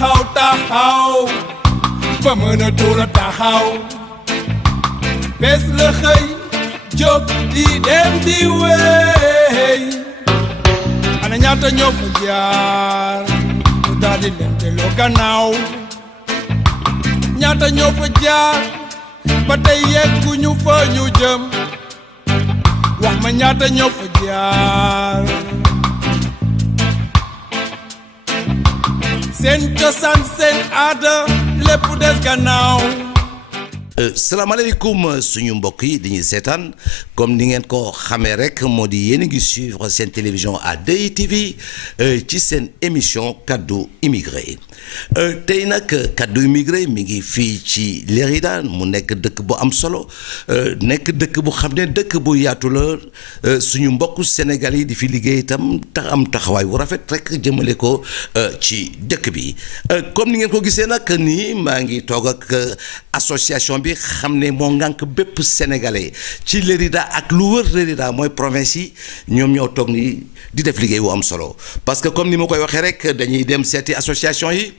taxaw ba mënatul a taxaw bés la xëy jóg di dem di wéy ana ñaata ñoo fa jaar mu daal di leen delloo gannaaw ñaata ñoo fa jaar ba tey yegguñu fa ñu jëm wax ma ñaata ñoo fa jaar seen cosaan seen aada lépp des gannaaw. salaamaaleykum suñu mbokk yi dañuy seetaan comme ni ngeen ko xamee rek moo di yéen a ngi suivre seen télévision A2 TV ci seen émission kaddu immigré tey nag kaddu immigré mi ngi fii ci Lérida mu nekk dëkk bu am solo nekk dëkk bu xam ne dëkk bu yaatu la suñu mbokku Sénégal yi di fi liggéey itam tax am taxawaay bu rafet rek jëmale ko ci dëkk bi comme ni ngeen ko gisee nag nii maa ngi toog ak association bi xam ne moo ngànk bépp sénégalais ci Lérida ak lu wër Lérida mooy province yi ñoom ñoo toog ni di def liggéey bu am solo parce que comme ni ma koy waxee rek dañuy dem seeti association yi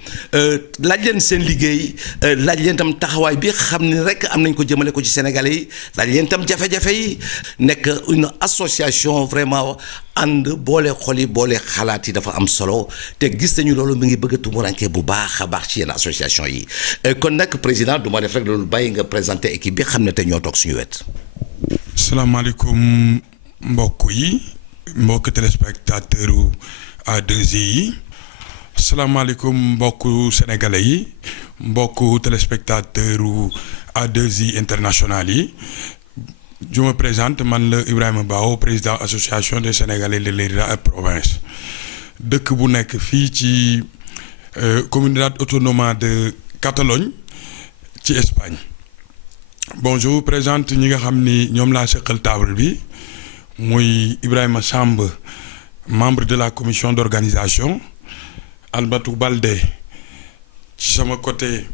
laaj leen seen liggéey laaj leen tam taxawaay bi xam ne rek am nañ ko jëmale ko ci sénégalais yi laaj leen tam jafe-jafe yi nekk une association vraiment ànd boole xol yi boole xalaat yi dafa am solo te gis nañu loolu mi ngi bëgg a tumuraanke bu baax a baax ci yenn association yi kon nag président du ma def rek loolu bàyyi nga présenté équipe bi xam ne te ñoo toog suñu wet. salaamaaleykum mbokk yi mbokk téléspectateur A2I yi salaamaaleykum mbokku sénégalais yi mbokku téléspectateur A2I international yi. Je me présente, man la Ibrahima Bao, président association des Sénégalais de Lérida et province dëkk bu nekk fii ci communauté autonome de Catalogne ci Espagne. Bon, je vous présente ñi nga xam ni ñoom laa seqal table bi muy Ibrahima Samb, membre de la commission d'organisation, Alberto Baldé ci sama côté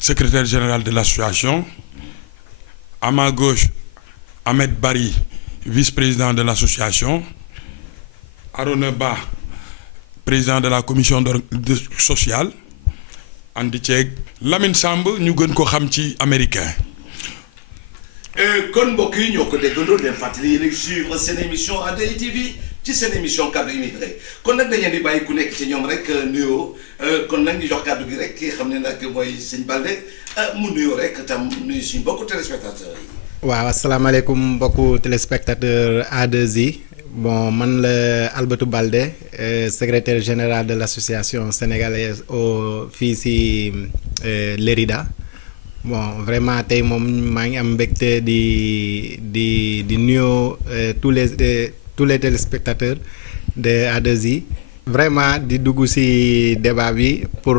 secrétaire général de l'association, à ma gauche Ahmed Bari, vice-président de l'association, Arona Ba, président de la commission sociale, andi ceeg Lamine Samb ñu gën ko xam ci américain. kon mbokk yi ñoo ko déggandoo leen fàttali yéen a ngi suivre seen émission A2 TV ci seen émission kaddu immigré kon nag dañu leen di bàyyi ku nekk ci ñoom rek nuyoo kon nag ñu jox kaddu gi rek ki xam ne nag mooy sëñ Balde mu nuyoo rek tam nuyu suñu mbokku téléspectateurs yi. waaw asalaamaaleykum mbokku téléspectateur A2I bon man la Alberto Baldé secrétaire général de l'association sénégalaise fii si Lérida bon vraiment tey moom maa ngi am mbégte di nuyoo tous les téléspectateurs de A2I vraiment di dugg ci débat bi pour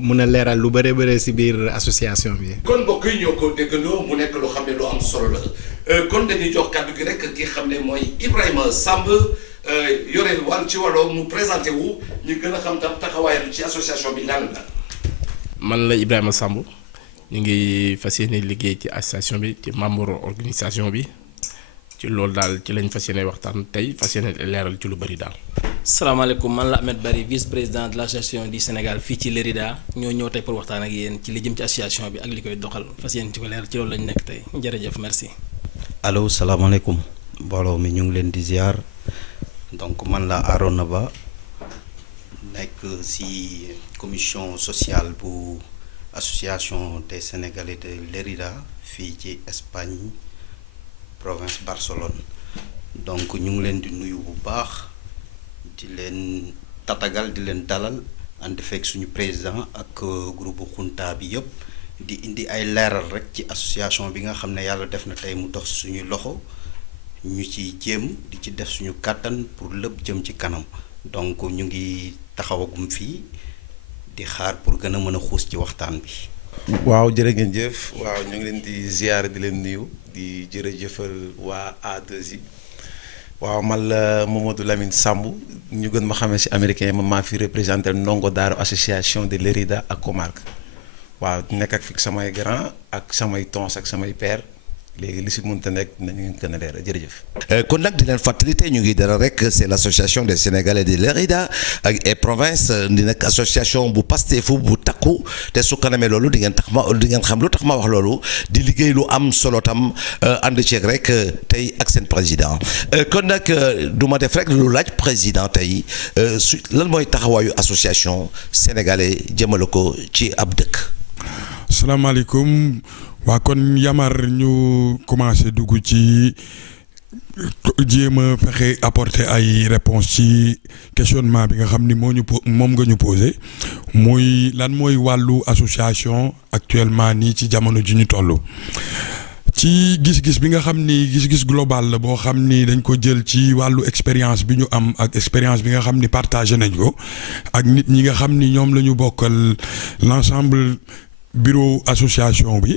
mun a leeral lu bëre si biir association bi. kon mbokk yi ñoo ko déggandoo mu nekk lu xam ne lu am solo la kon dañuy jox kàddu gi rek ki xam ne mooy Ibrahima Samb yore wàll ci wàllu mu présenté wu ñu gën a xam tam taxawaayam ci association bi lan la. man la Ibrahima Samb ñu ngi fas yéene liggéey ci association bi ci membre organisation bi ci loolu daal ci lañ fas yéene waxtaan tey fas yéene leeral ci lu bëri daal. salaamaaleykum man la Ahmed Bari vice-président de l'association du Sénégal fii ci Lérida ñoo ñëw tey pour waxtaan ak yéen ci li jëm ci association bi ak li koy doxal fas yéene ci ko leeral ci loolu lañ nekk tey jërëjëf merci. allo salaamaaleykum mbooloo mi ñu ngi leen di ziar donc man la Arona Ba nekk ci commission sociale bu association des Sénégalais de Lérida fii ci Espagne province Barcelone donc ñu ngi leen di nuyu bu baax. di leen tatagal di leen dalal ànd fekk suñu président ak groupe xunta bi yëpp di indi ay leeral rek ci association bi nga xam ne yàlla def na tey mu dox suñu loxo ñu ci jéem di ci def suñu kàttan pour lépp jëm ci kanam donc ñu ngi taxawagum fii di xaar pour gën a mën a xuus ci waxtaan bi. waaw jërë ngeen jëf waaw ñu ngi leen di ziar di leen nuyu di jërëjëfal waa A2I. waaw man la Mamadou Lamine Samb ñu gën ma xamee ci américain ma maa fi représenté ndongo daaru association de Lérida ak Comarque waaw nekk ak fi samay grand ak samay tons ak samay père léegi li si mënta nekk nañu gën a leeral jërëjëf. kon nag di leen fàttali tey ñu ngi dara rek c'est l'association des Sénégalais de l'Érida ak et province di nekk association bu Pastef bu takku te su kanamee loolu di ngeen xam lu tax ma wax loolu di liggéey lu am solo tam ànd ceeg rek tey ak seen président kon nag du ma def rek lu laaj président tey lan mooy taxawaayu association sénégalais jëmale ko ci ab dëkk. salaamaaleykum. waa kon Yamar ñu commencé dugg ci jéem a fexe apporter ay réponses ci questionnement bi nga xam ni moom nga ñu posé muy lan mooy wàllu association actuellement nii ci jamono ji ñu toll. ci gis-gis bi nga xam ni gis-gis global la boo xam ni dañ ko jël ci wàllu expérience bi ñu am ak expérience bi nga xam ni partagé nañ ko ak nit ñi nga xam ni ñoom la ñu bokkal l'ensemble bureau association bi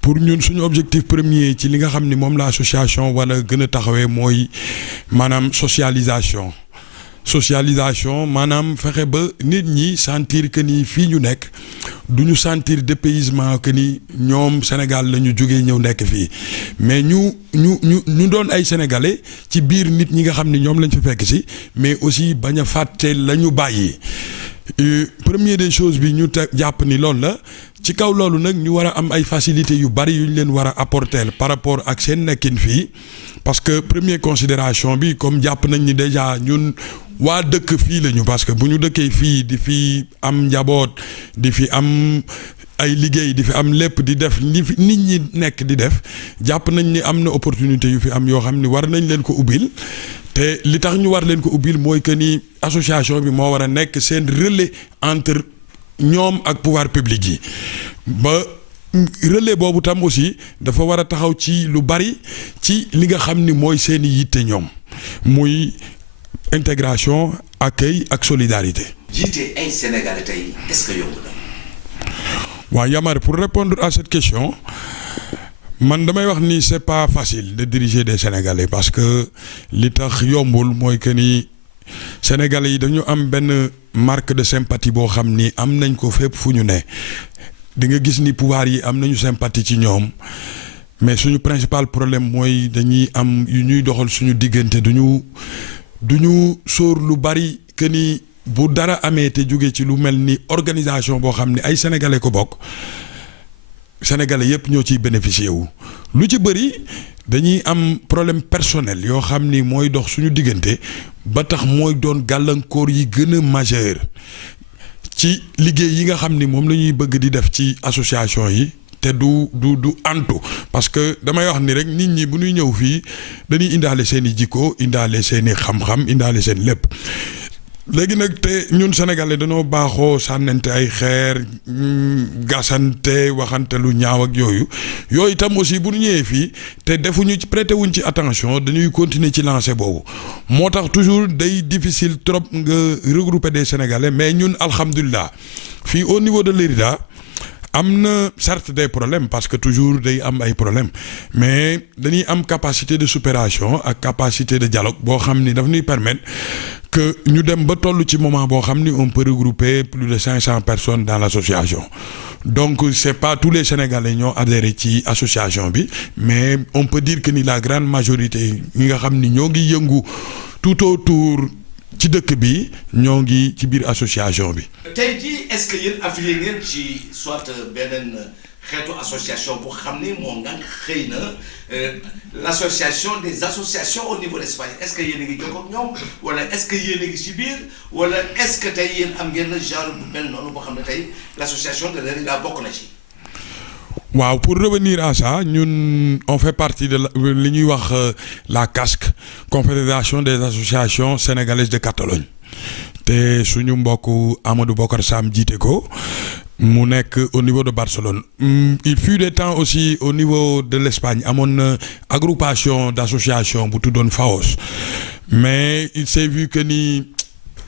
pour ñun suñu objectif premier ci li nga xam ni moom la association wala gën a taxawee mooy maanaam socialisation maanaam fexe ba nit ñi sentir que ni fii ñu nekk du ñu sentir dépaysement que ni ñoom Sénégal la ñu jógee ñëw nekk fii mais ñu doon ay sénégalais ci biir nit ñi nga xam ni ñoom lañ fi fekk si mais aussi bañ a fàtte la ñu bàyyi. Première des choses bi ñu jàpp ni loolu la ci kaw loolu nag ñu war a am ay facilités yu bari yu ñu leen war a apporter par rapport ak seen nekkin fii parce que première considération bi comme jàpp nañ ni déjà ñun waa dëkk fii lañu parce que bu ñu dëkkee fii di fi am njaboot di fi am ay liggéey di fi am lépp di def li fi nit ñi nekk di def jàpp nañ ni am na opportunité yu fi am yoo xam ni war nañ leen ko ubbil. te li tax ñu war leen ko ubbil mooy que ni association bi moo war a nekk seen relais entre ñoom ak pouvoir public yi ba relais boobu tam aussi dafa war a taxaw ci lu bari ci li nga xam ni mooy seeni yitte ñoom muy intégration accueil ak solidarité. jiite ay Sénégalais tey est-ce que yomb na. waaw Yamar pour répondre à cette question. man damay wax ni c'est pas facile de diriger des Sénégalais parce que li tax yombul mooy que ni Sénégalais yi dañu am benn marque de sympathie boo xam ni am nañ ko fépp fu ñu ne di nga gis ni pouvoir yi am nañu sympathie ci ñoom mais suñu principal problème mooy dañuy am yu ñuy doxal suñu diggante duñu sóor lu bari que ni bu dara amee te jóge ci lu mel ni organisation boo xam ni ay Sénégalais ko bokk. Sénégalais yëpp ñoo ciy bénéficier wu lu ci bëri dañuy am problème personnel yoo xam ni mooy dox suñu diggante ba tax mooy doon gàllankoor yi gën a majeur ci liggéey yi nga xam ni moom la ñuy bëgg di def ci association yi te du antu parce que damay wax ni rek nit ñi bu ñuy ñëw fii dañuy indaale seen i jikko indaale seen i xam-xam indaale seen lépp. léegi nag te ñun sénégalais dañoo baaxoo sànnante ay xeer gasante waxante lu ñaaw ak yooyu tam aussi bu ñu ñëwee fii te defuñu ci prêter wuñ ci attention dañuy continuer ci lancer boobu moo tax toujours day difficile trop nga regrouper des sénégalais mais ñun alhamdulilah fii au niveau de l'Érida am na certes des problèmes parce que toujours day am ay problèmes mais dañuy am capacité de supération ak capacité de dialogue boo xam ni daf ñuy permettre que ñu dem ba toll ci moment boo xam ni on peut regrouper plus de 500 personnes dans l'association donc c'est pas tous les Sénégalais ñoo adhéré ci association bi mais on peut dire que ni la grande majorité ñi nga xam ni ñoo ngi yëngu tout autour ci dëkk bi ñoo ngi ci biir association bi. tey jii est-ce que yéen affilié ngeen ci soit beneen xeetu association bu xam ni moo nga xëy na l'association des associations au niveau d'Espagne est-ce que yéen a ngi jokkoo ak ñoom wala est-ce que yéen a ngi ci biir wala est-ce que tey yéen am ngeen genre bu mel noonu boo xam ne tey l'association de l'Érida bokk na ci. waaw pour revenir à ça ñun on fait partie de li ñuy wax la CASC Confédération des associations sénégalaises de Catalogne te suñu mbokk Amadou Bokar Sam jiite ko mu nekk au niveau de Barcelone. Il fut des temps aussi au niveau de l'Espagne amoon na agrupation d'association bu tuddoon FAOS mais il s'est vu que ni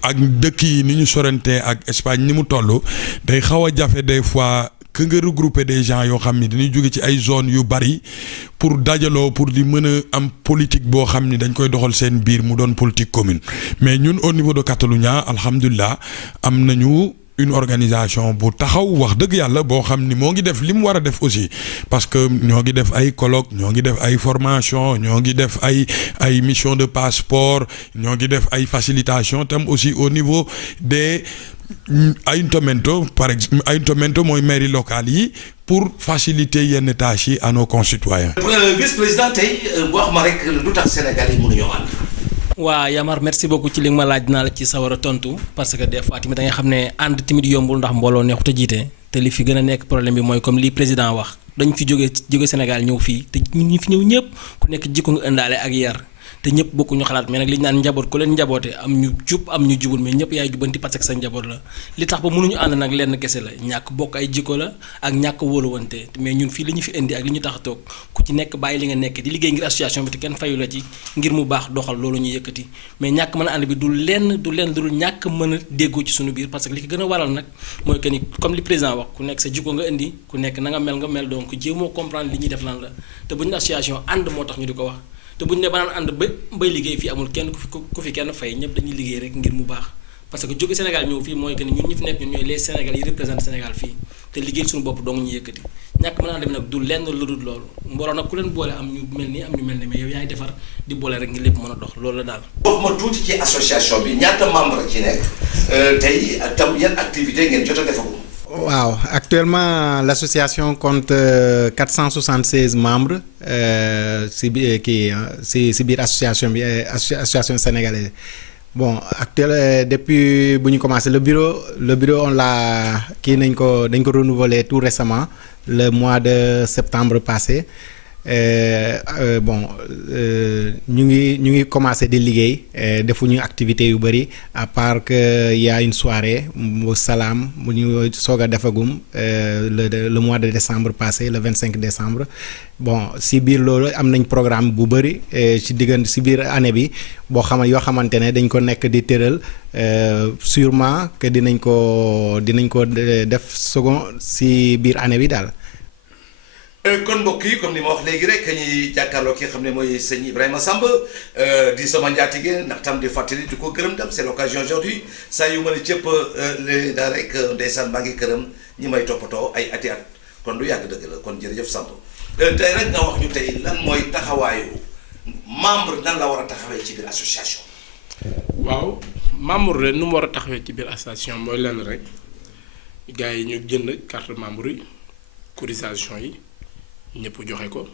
ak dëkk yi ni ñu sorante ak Espagne ni mu toll day xaw a jafe des fois. que nga regrouper des gens yoo xam ni dañuy jóge ci ay zones yu bari pour dajaloo pour di mën a am politique boo xam ni dañ koy doxal seen biir mu doon politique commune mais ñun au niveau de Catalunya alhamdulilah am nañu une organisation bu taxaw wax dëgg yàlla boo xam ni moo ngi def li mu war a def aussi parce que ñoo ngi def ay colloque ñoo ngi def ay formation ñoo ngi def ay mission de passeport ñoo ngi def ay facilitation tam aussi au niveau des ayuntamiento par exemple ayuntamiento mooy mairie locale yi pour faciliter yenn tâches yi à nos concitoyens. vice-président tey wax ma rek lu tax Sénégal yi mënuñoo ànd. waa Yamar merci beaucoup ci li nga ma laaj naa la ci sawar a tontu parce que des fois tamit da nga xam ne ànd tamit yombul ndax mbooloo neexut a jiite te li fi gën a nekk problème bi mooy comme li président wax dañ fi jóge Sénégal ñëw fii te ñi fi ñëw ñëpp ku nekk jikko nga ëndaale ak yar te ñëpp bokkuñu xalaat mais nag li ñu naan njaboot ku leen njaboote am ñu jub am ñu jubul mais ñëpp yaay jubanti parce que sa njaboot la li tax ba mënuñu ànd nag lenn kese la ñàkk bokk ay jikko la ak ñàkk wóoluwante mais ñun fii li ñu fi indi ak li ñu tax a toog ku ci nekk bàyyi li nga nekk di liggéey ngir association bi te kenn fayu la ci ngir mu baax doxal loolu ñu yëkkati mais ñàkk mën a ànd bi du lenn dul ñàkk mën a déggoo ci suñu biir parce que li ko gën a waral nag mooy que ni comme li président wax ku nekk sa jikko nga indi ku nekk na nga mel donc jéemoo comprendre li ñuy def lan la te bu ñu association ànd moo tax ñu di ko wax te bu ñu ne ba naan ànd bay liggéey fii amul kenn ku fi kenn fay ñëpp dañuy liggéey rek ngir mu baax parce que jóge Sénégal ñëw fii mooy que ni ñun ñi fi nekk ñun ñooy les Sénégalais yi représenté Sénégal fii te liggéey suñu bopp dong ñu yëkkati ñàkk mën a ànd bi nag du lenn lu dul loolu mbooloo nag ku leen boole am ñu mel nii am ñu mel ni mais yow yaay defar di boole rek ngir lépp mën a dox loolu la daal. wax ma tuuti ci association bi ñaata membre ci nekk tey tam yan activité ngeen jot a defagum. waaw actuellement l'association compte 476 membres si biir association bi association sénégalaise bon depuis bu ñu commencé le bureau on l'a dañ ko renouvelé tout récemment le mois de septembre passé ñu ngi commencé di liggéey defuñu activité yu bëri à part que y a une soirée bu salaam bu ñu soog a defagum le mois de décembre passé le 25 décembre bon si biir loolu am nañ programme bu bëri ci diggante si biir année bi yoo xamante ne dañ ko nekk di tëral sûrement que dinañ ko def second si biir année bi daal. kon mbokk yi comme ni ma wax léegi rek ñuy jàkkaarloo ki xam ne mooy sëñ Ibrahima Samb di sama njaatige ndax tam di fàttali di ko gërëm tam c'est l'occasion aujourd'hui saa yu mën a cëpp léegi daal rek ndeysaan maa ngi këram ñi may toppatoo ay ati at kon du yàgg dëgg la kon jërëjëf Samb tey rek nga wax ñu tey lan mooy taxawaayu membre nan la war a taxawee ci biir association. waaw membre de nu mu war a taxawee ci biir association mooy lenn rek gars yi ñu jënd carte membre yi cotisation yi. ñëpp joxe ko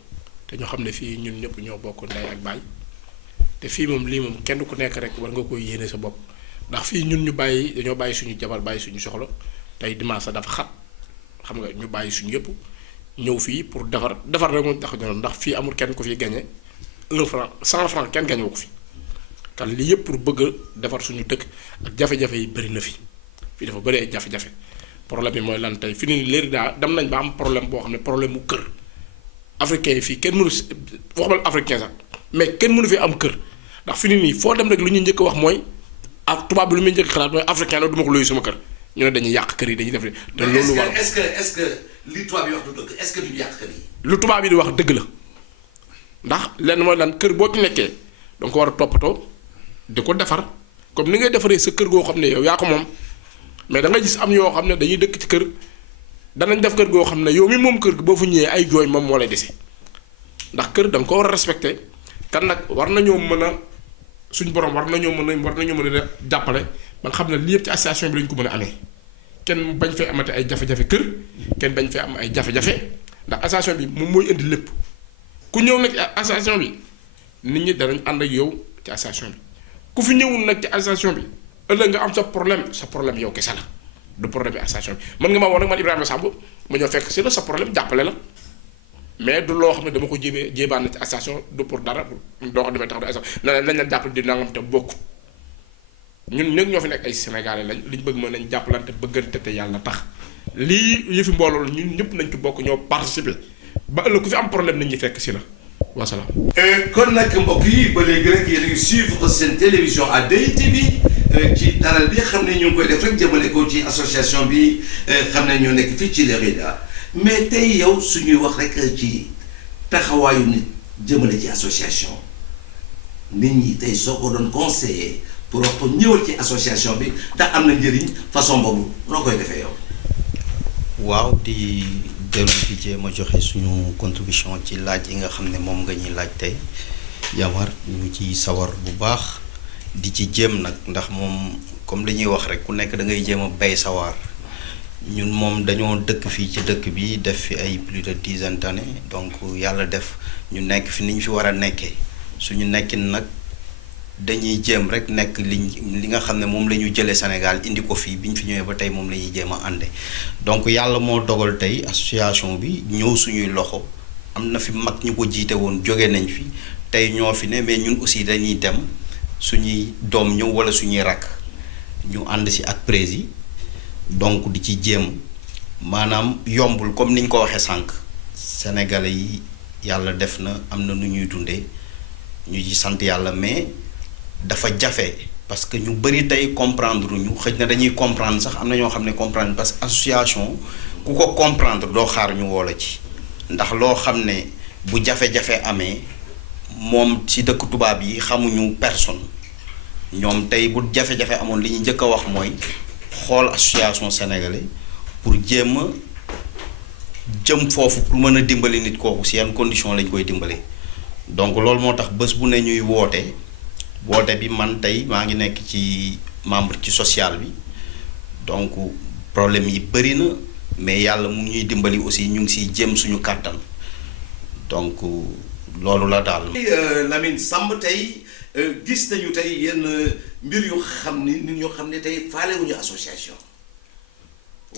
te ñoo xam ne fii ñun ñëpp ñoo bokk ndey ak baay te fii moom lii moom kenn ku nekk rek war nga koy yéene sa bopp ndax fii ñun dañoo bàyyi suñu jabar bàyyi suñu soxla tey dimanche sa dafa xat xam nga ñu bàyyi suñu yëpp ñëw fii pour defar rek moo tax ñoom ndax fii amul kenn ku fi gagné 1 franc 100 franc kenn gagné wu ko fi kan lii yëpp pour bëgg a defar suñu dëkk ak jafe-jafe yi bëri na fii dafa bëri ay jafe-jafe problème bi mooy lan tey fi ni léegi daa dem nañ ba am problème boo xam ne problème mu kër. africain yi fii kenn mënu waxumal africain sax mais kenn mënu fi am kër ndax fi ni nii foo dem rek lu ñuy njëkk wax mooy ak tubaab bi lu muy njëkk xalaat mooy africain la du ma ko luy sama kër ñu ne dañuy yàq kër yi dañuy def te loolu war est-ce que li tubaab yi wax du dëgg est-ce que duñu yàq kër yi. lu tubaab yi di wax dëgg la ndax lenn mooy lan kër boo ci nekkee da nga ko war a toppatoo di ko defar comme ni ngay defaree sa kër goo xam ne yow yaa ko moom mais da nga gis am yoo xam ne dañuy dëkk ci kër. danañ def kër goo xam ne yow mi moom kër gi boo fu ñëwee ay jooy moom moo lay dese ndax kër da nga ko war a respecté kan nag war nañoo mën a suñ borom war nañoo mën a jàppale ba nga xam ne lii yëpp ci association bi lañ ko mën a amee kenn bañ fee amate ay jafe-jafe kër kenn bañ fee am ay jafe-jafe ndax association bi moom mooy indi lépp ku ñëw nag ci association bi nit ñi danañ ànd ak yow ci association bi ku fi ñëwul nag ci association bi ëllëg nga am sa problème yow kese la. du problème bi association bi mën nga ma woon nag man Ibrahima Samb ma ñëw fekk si la sa problème jàppale la mais du loo xam ne dama ko jéebaan na ci association du pour dara doo xam ne damay tax du association nañ leen jàppale di nangam te bokk ñun ñëpp ñoo fi nekk ay Sénégalais lañ li ñu bëgg mooy nañ jàppalante bëggante te yàlla tax lii yëfi mbooloo la ñun ñëpp nañ ci bokk ñoo participer ba ëllëg ku fi am problème nañ ñu fekk si la wasalaam. kon nag mbokk yi ba léegi rek yéen a ngi suivre seen télévision à DTV ci daral bi xam ne ñu ngi koy def rek jëmale ko ci association bi xam ne ñoo nekk fii ci Lérida mais tey yow suñuy wax rek ci taxawaayu nit jëmale ci association nit ñi tey soo ko doon conseiller pour wax ko ñëwal ci association bi te am na njëriñ façon boobu noo koy defee yow. waaw di dellu di jéem a joxe suñu contribution ci laaj yi nga xam ne moom nga ñuy laaj tey Yamar ñu ci sawar bu baax di ci jéem nag ndax moom comme li ñuy wax rek ku nekk da ngay jéem a bay sawar ñun moom dañoo dëkk fii ci dëkk bi def fi ay plus de 10 d'années donc yàlla def ñu nekk fi ni ñu fi war a nekkee suñu nekkin nag dañuy jéem rek nekk li nga xam ne moom la ñu jëlee Sénégal indi ko fii bi ñu fi ñëwee ba tey moom la ñuy jéem a ànde donc yàlla moo dogal tey association bi ñëw suñuy loxo am na fi mag ñu ko jiite woon jóge nañ fi tey ñoo fi ne mais ñun aussi dañuy dem suñuy doom ñëw wala suñuy rakk ñu ànd si ak prési donc di ci jéem maanaam yombul comme niñ ko waxee sànq sénégalais yi yàlla def na am na nu ñuy dundee ñu ci sant yàlla mais dafa jafe parce que ñu bëri tey comprendre ñu xëj na dañuy comprendre sax am na ñoo xam ne comprendre parce que association ku ko comprendre doo xaar ñu woo la ci ndax loo xam ne bu jafe-jafe amee moom ci dëkk tubaab yi xamuñu personne ñoom tey bu jafe-jafe amoon li ñu njëkk a wax mooy xool association sénégalais pour jéem a jëm foofu pour mën a dimbali nit kooku si yan condition lañ koy dimbali donc loolu moo tax bés bu ne ñuy woote bi man tey maa ngi nekk ci membre ci social bi donc problème yi bëri na mais yàlla mu ñuy dimbali aussi ñu ngi siy jéem suñu kàttan donc loolu la daal. Lamine Samb tey gis nañu tey yenn mbir yu xam ni nit ñoo xam ne tey faalewuñu association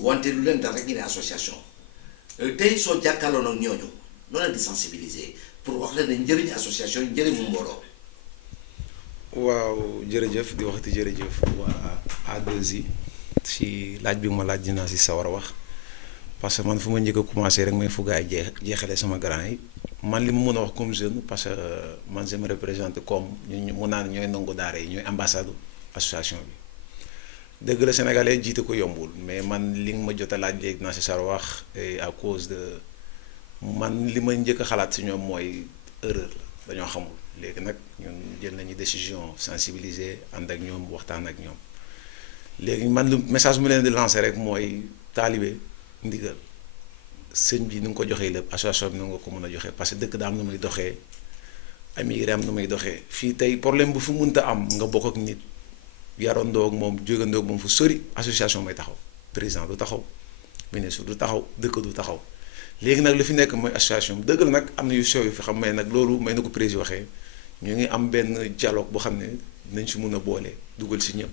wante lu leen dal rek ñu ne association tey soo jàkkaarloo ak ñooñu noonu la di sensibiliser pour wax leen ne njëriñ association njëriñu mbooloo. waaw jërëjëf di waxati jërëjëf waa A2I si laaj bi ma laaj dinaa si sawar a wax parce que man fu ma njëkk a commencé rek may fu gaay jeexale sama grand yi man li mu mën a wax comme jeune parce que man je me représente comme ñu mu naan ñooy ndongo daara yi ñooy ambassade association bi dëgg la sénégalais jiite ko yombul mais man li nga ma jot a laaj léegi dinaa si sawar wax à cause de man li ma njëkk a xalaat si ñoom mooy erreur la dañoo xamul. léegi nag ñun jël nañu décision sensibiliser ànd ak ñoom waxtaan ak ñoom léegi man lu message mu leen di lancer rek mooy taalibe ndigal sëñ bi ni nga ko joxee lépp association bi ni nga ko mën a joxee parce que dëkk daa am nu muy doxee amigre am nu muy doxee fii tey problème bu fu munta am nga bokk ak nit yarandoo ak moom jógandoo ak moom fu sori association may taxaw président du taxaw ministre du taxaw dëkk du taxaw léegi nag lu fi nekk mooy association bi dëgg la nag am na yu sew yu fi xam mais nag loolu may na ko président waxee ñu ngi am benn dialogue boo xam ne dinañ si mun a boole dugal si ñëpp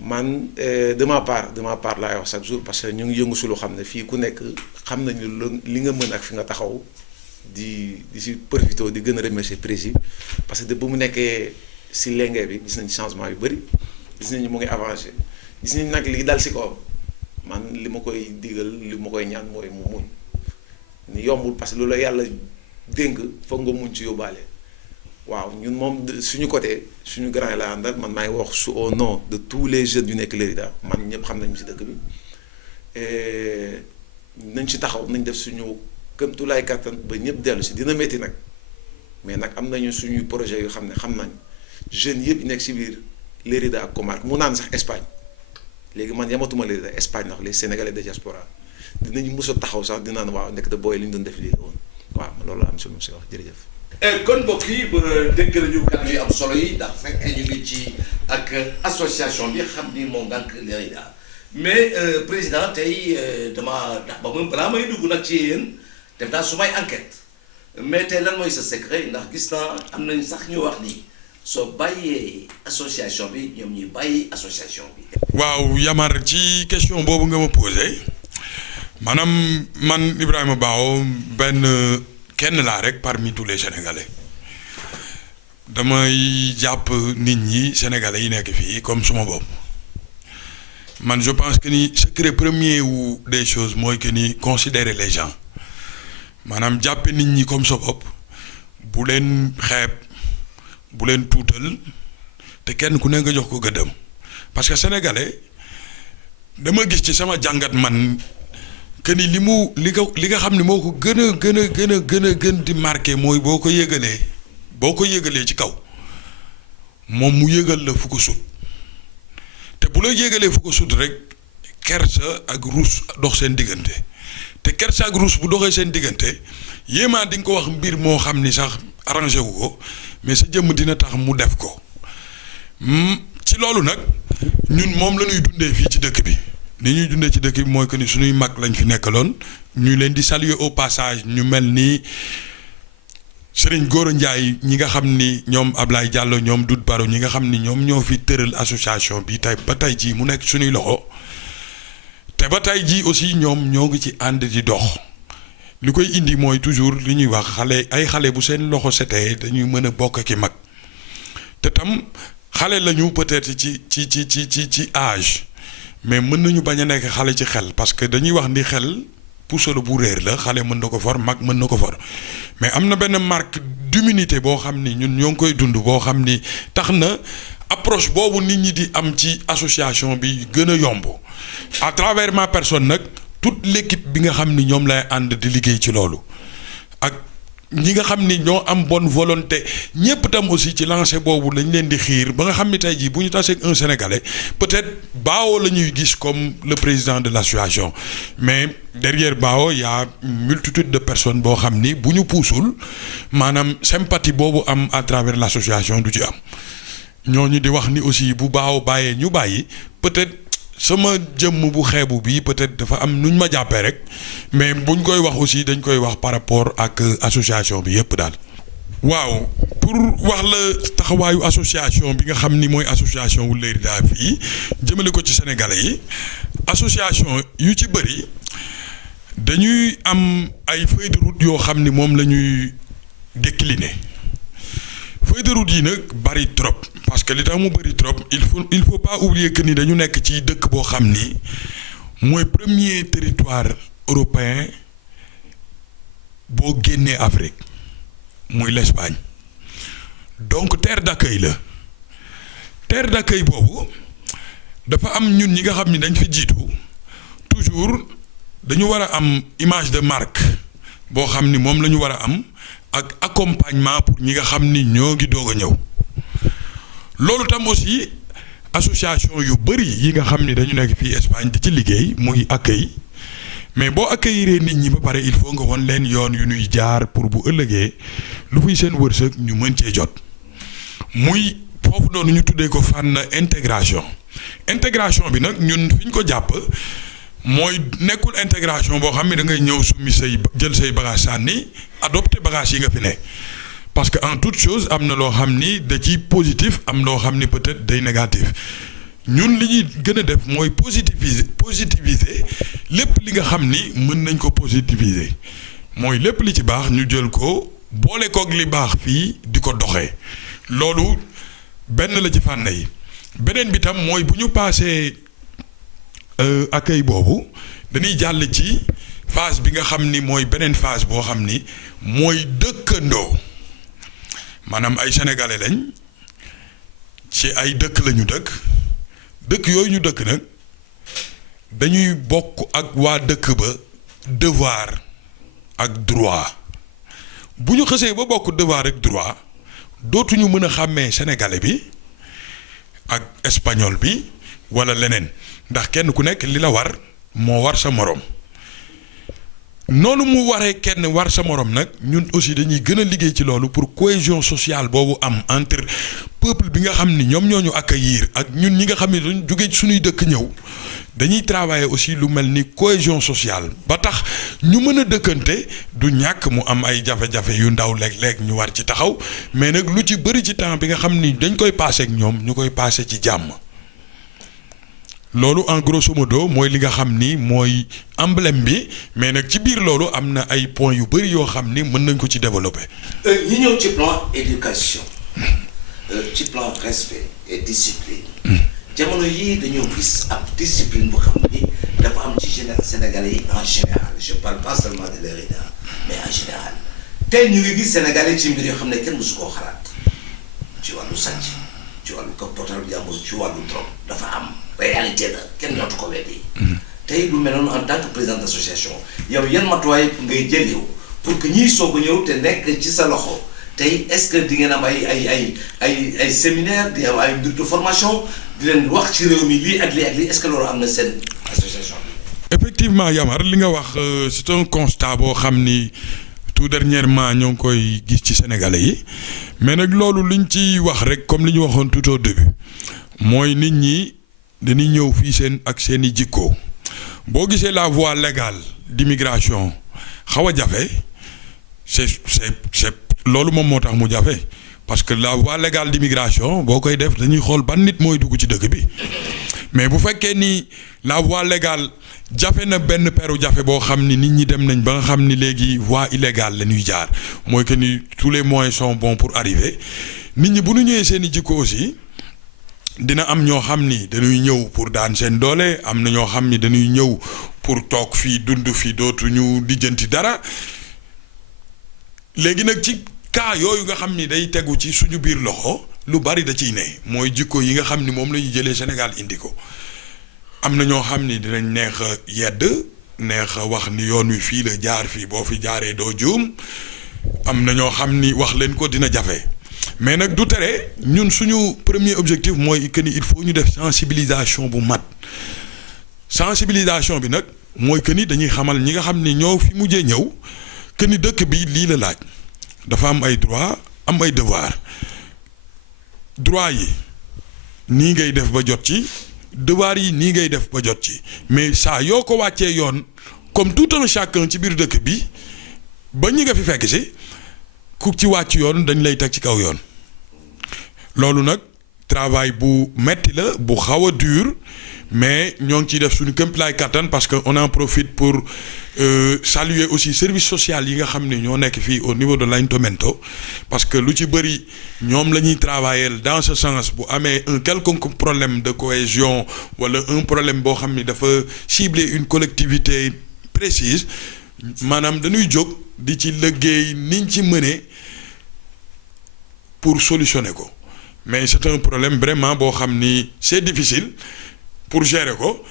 man de ma part laay wax chaque jour parce que ñu ngi yëngu si loo xam ne fii ku nekk xam nañu li nga mën ak fi nga taxaw di si profité di gën a remercier président parce que de bu mu nekkee si lenge bi gis nañ changement yu bëri gis nañu mu ngi avancé gis nañ nag li dal si kawam man li ma koy digal li ma koy ñaan mooy mu muñ ni yombul parce que loolu la yàlla dénk foog nga muñ ci yóbbaale. waaw ñun moom suñu côté suñu grand la àndal man maa ngi wax su au nom de tous les jeunes yu nekk Lérida man ñëpp xam nañu si dëkk bi nañ ci taxaw nañ def suñu këmtulaay kàttan ba ñëpp dellu si dina métti nag mais nag am nañu suñu projet yu xam ne xam nañ jeunes yëpp nekk si biir Lérida ak comarque mu naan sax Espagne léegi man yamatuma Lérida Espagne ndax les Sénégalais de diaspora dinañu mos a taxaw sax dinaan waaw nekk de booy li ñu doon def lii la woon waaw loolu la am solo si wax jërëjëf. kon mbokk yi ba dégg nañu kàddu yu am solo yi ndax fekk ñu ngi ci ak association bi xam ni moo ngànk Lérida mais président tey dama ndax ba mu balaa may dugg nag ci yéen def naa su may enquête mais tey lan mooy sa secret ndax gis naa am nañ sax ñu wax ni soo bàyyee association bi ñoom ñuy bàyyi association bi. waaw Yamar ci question boobu nga ma posé maanaam man Ibrahima Bao benn. kenn laa rek parmi tous les sénégalais damay jàpp nit ñi sénégalais yi nekk fii comme suma bopp man je pense que ni secret premier wu des choses mooy que ni considérer les gens maanaam jàppe nit ñi comme sa bopp bu leen xeeb bu leen tuutal te kenn ku ne nga jox ko gëddam parce que sénégalais dama gis ci sama jàngat man. que ni li nga xam ne moo ko gën di marqué mooy boo ko yëgalee ci kaw moom mu yëgal la fu ko sut te bu la yëgalee fu ko sut rek kersa ak ruus dox seen diggante te kersa ak ruus bu doxee seen diggante yéemaa di nga ko wax mbir moo xam ni sax arrangé wu ko mais sa jëmm dina tax mu def ko ci loolu nag ñun moom la ñuy dundee fii ci dëkk bi ni ñuy dundee ci dëkk bi mooy que ni suñuy mag lañ fi nekkaloon ñu leen di saluer au passage ñu mel ni Serigne Gora Ndiaye ñi nga xam ni ñoom Ablaye Diallo ñoom Doudou Baro ñi nga xam ni ñoom ñoo fi tëral association bi tey ba tey jii mu nekk suñuy loxo te ba tey jii aussi ñoom ñoo ngi ci ànd di dox li koy indi mooy toujours li ñuy wax xale bu seen loxo setee dañuy mën a bokk ki mag te tam xale lañu peut-être ci âge mais mën nañu bañ a nekk xale ci xel parce que dañuy wax ni xel puso la bu réer la xale mën na ko for mag mën na ko for mais am na benn marque d'humilité boo xam ni ñun ñoo ngi koy dund boo xam ni tax na approche boobu nit ñi di am ci association bi gën a yomb à travers ma personne nag toute l'équipe bi nga xam ni ñoom lay ànd di liggéey ci loolu ak ñi nga xam ni ñoo am bonne volonté ñëpp tam aussi ci lancé boobu lañ leen di xiir ba nga xam ni tey jii bu ñu tasee un Sénégalais peut-être Bao la ñuy gis comme le président de l'association mais derrière Bao y a une multitude de personnes boo xam ni bu ñu puusul maanaam sympathie boobu am à travers l'association du ci am ñooñu di wax ni aussi bu Bao bàyyee ñu bàyyi peut-être sama jëmm bu xeebu bi peut-être dafa am nuñ ma jàppee rek mais buñ koy wax aussi dañ koy wax par rapport ak association bi yépp daal. waaw pour wax la taxawaayu association bi nga xam ni mooy association wu Leyrida fii jëmale ko ci sénégalais yi association yu ci bëri dañuy am ay feuille de route yoo xam ni moom la ñuy décliner feuille de route yi nag bari trop parce que li tax mu bari trop il faut pas oublier que ni dañu nekk ci dëkk boo xam ni mooy premier territoire européen boo génnee Afrique muy l'Espagne donc terre d'accueil la terre d'accueil boobu dafa am ñun ñi nga xam ni dañ fi jiitu toujours dañu war a am image de marque boo xam ni moom la ñu war a am ak accompagnement pour ñi nga xam ni ñoo ngi doog a ñëw loolu tam aussi association yu bëri yi nga xam ni dañu nekk fii Espagne di ci liggéey muy accueil mais boo accueillir nit ñi ba pare il faut nga won leen yoon yu ñuy jaar pour bu ëllëgee lu fuy seen wërsëg ñu mën cee jot muy foofu noonu ñu tuddee ko fànn intégration bi nag ñun fi ñu ko jàpp mooy nekkul intégration boo xam ne da ngay ñëw summi jël say bagage sànni adopté bagage yi nga fi ne parce que en toute chose am na loo xam ni da ci positif am loo xam ni peut-être day négatif ñun li ñuy gën a def mooy positiviser lépp li nga xam ni mën nañ ko positiviser mooy lépp li ci baax ñu jël ko boole koog li baax fii di ko doxee loolu benn la ci fànn yi beneen bi tam mooy bu ñu paasee accueil boobu dañuy jàll ci phase bi nga xam ni mooy beneen phase boo xam ni mooy dëkkandoo maanaam ay sénégalais lañ ci ay dëkk lañu dëkk yooyu ñu dëkk nag dañuy bokk ak waa dëkk ba devoir ak droit bu ñu xësee ba bokk devoir ak droit dootuñu mën a xàmmee sénégalais bi ak espagnol bi walla leneen ndax kenn ku nekk li la war moo war sa moroom noonu mu waree kenn war sa moroom nag ñun aussi dañuy gën a liggéey ci loolu pour cohésion sociale boobu am entre peuple bi nga xam ni ñoom ñoo ñu accueillir ak ñun ñi nga xam ne dañu jóge suñuy dëkk ñëw dañuy travailler aussi lu mel ni cohésion sociale ba tax ñu mën a dëkkante du ñàkk mu am ay jafe-jafe yu ndaw léeg-léeg ñu war ci taxaw mais nag lu ci bëri ci temps bi nga xam ni dañ koy passé ak ñoom ñu koy passé ci jàmm. loolu en grosso modo mooy li nga xam ni mooy emblème bi mais nag ci biir loolu am na ay points yu bëri yoo xam ni mën nañ ko ci développer. ñu ñëw ci plan éducation ci plan respect et discipline. jamono yii dañoo gis ab discipline bu xam ni dafa am ci Sénégalais yi en général je parle pas seulement de Leyrida mais en général tey ñu ngi gis Sénégalais ci mbir yoo xam ne kenn mësu koo xalaat ci wàllu sàcc ci wàllu comportement bu jàmbur ci wàllu drogue dafa am. réalité la kenn dootu ko weddi tey lu mel noonu en tant que président d'association yow yan matuwaay ngay jël yow pour que ñiy soog a ñëw te nekk ci sa loxo tey est-ce que di ngeen am ay séminaire di am ay de formation di leen wax ci réew mi lii ak lii ak lii est-ce que loolu am na seen association bi. effectivement Yamar li nga wax c'est un constat boo xam ni tout dernièrement ñoo ngi koy gis ci sénégalais yi mais nag loolu liñ ci wax rek comme li ñu waxoon tout au début mooy nit ñi dañuy ñëw fii seen ak seeni jikko boo gisee la voie légale d'immigration xaw a jafe c'est loolu moom moo tax mu jafe parce que la voie légale d'immigration boo koy def dañuy xool ban nit mooy dugg ci dëkk bi mais bu fekkee ni la voie légale jafe na benn peru jafe boo xam ni nit ñi dem nañ ba nga xam ni léegi voie illégale la ñuy jaar mooy que ni tous les moyens sont bons pour arriver nit ñi bu ñu ñëwee seen i jikko aussi dina am ñoo xam ni dañuy ñëw pour daan seen doole am na ñoo xam ni dañuy ñëw pour toog fii dund fii dootuñu lijjanti dara léegi nag ci cas yooyu nga xam ni day tegu ci suñu biir loxo lu bari da ciy ne mooy jikko yi nga xam ni moom la ñu jëlee Sénégal indi ko am na ñoo xam ni dinañ neex a yedd neex a wax ni yoon wi fii la jaar fii boo fi jaaree doo juum am na ñoo xam ni wax leen ko dina jafe mais nag du tere ñun suñu premier objectif mooy que ni il faut ñu def sensibilisation bu mat sensibilisation bi nag mooy que ni dañuy xamal ñi nga xam ni ñoo fi mujjee ñëw que ni dëkk bi lii la laaj dafa am ay droit am ay devoir droit yi nii ngay def ba jot ci devoir yi nii ngay def ba jot ci mais saa yoo ko wàccee yoon comme tout un chacun ci biir dëkk bi ba ñi nga fi fekk si ku ci wàcc yoon dañ lay teg ci kaw yoon loolu nag travail bu metti la bu xaw a dur mais ñoo ngi ciy def suñu kéemtalaay kattan parce que on en profite pour saluer aussi service social yi nga xam ne ñoo nekk fii au niveau de l'Ayuntamiento parce que lu ci bëri ñoom la ñuy travailler dans ce sens bu amee un quelconque problème de cohésion wala un problème boo xam ni dafa cibler une collectivité précise maanaam dañuy jóg di ci liggéey niñ ci mënee pour solutionner ko mais c'est un problème vraiment boo xam ni c'est difficile pour gérer ko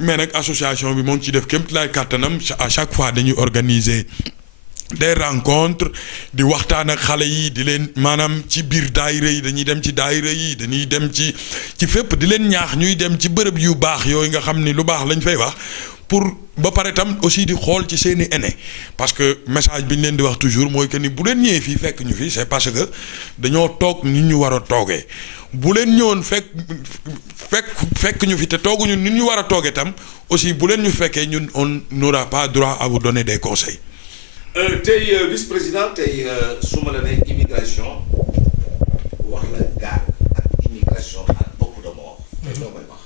mais nag association bi moo ngi ci def képp lay kàttanam à chaque fois dañuy organiser des rencontres di waxtaan ak xale yi di leen maanaam ci biir daayira yi dañuy dem ci daayira yi dañuy dem ci fépp di leen ñaax ñuy dem ci bërëb yu baax yooyu nga xam ni lu baax lañ fay wax pour ba pare tam aussi di xool ci seeni aînés parce que message bi ñu leen di wax toujours mooy que ni bu leen ñëwee fii fekk ñu fi c'est parce que dañoo toog ni ñu war a toogee bu leen ñëwoon fekk ñu fi te tooguñu ni ñu war a toogee tam aussi bu leen ñu fekkee ñun on n'aura pas droit à vous donner des conseils. tey vice-président tey su ma la nee immigration wax la gaal ak immigration ak beaucoup de morts. loo may wax.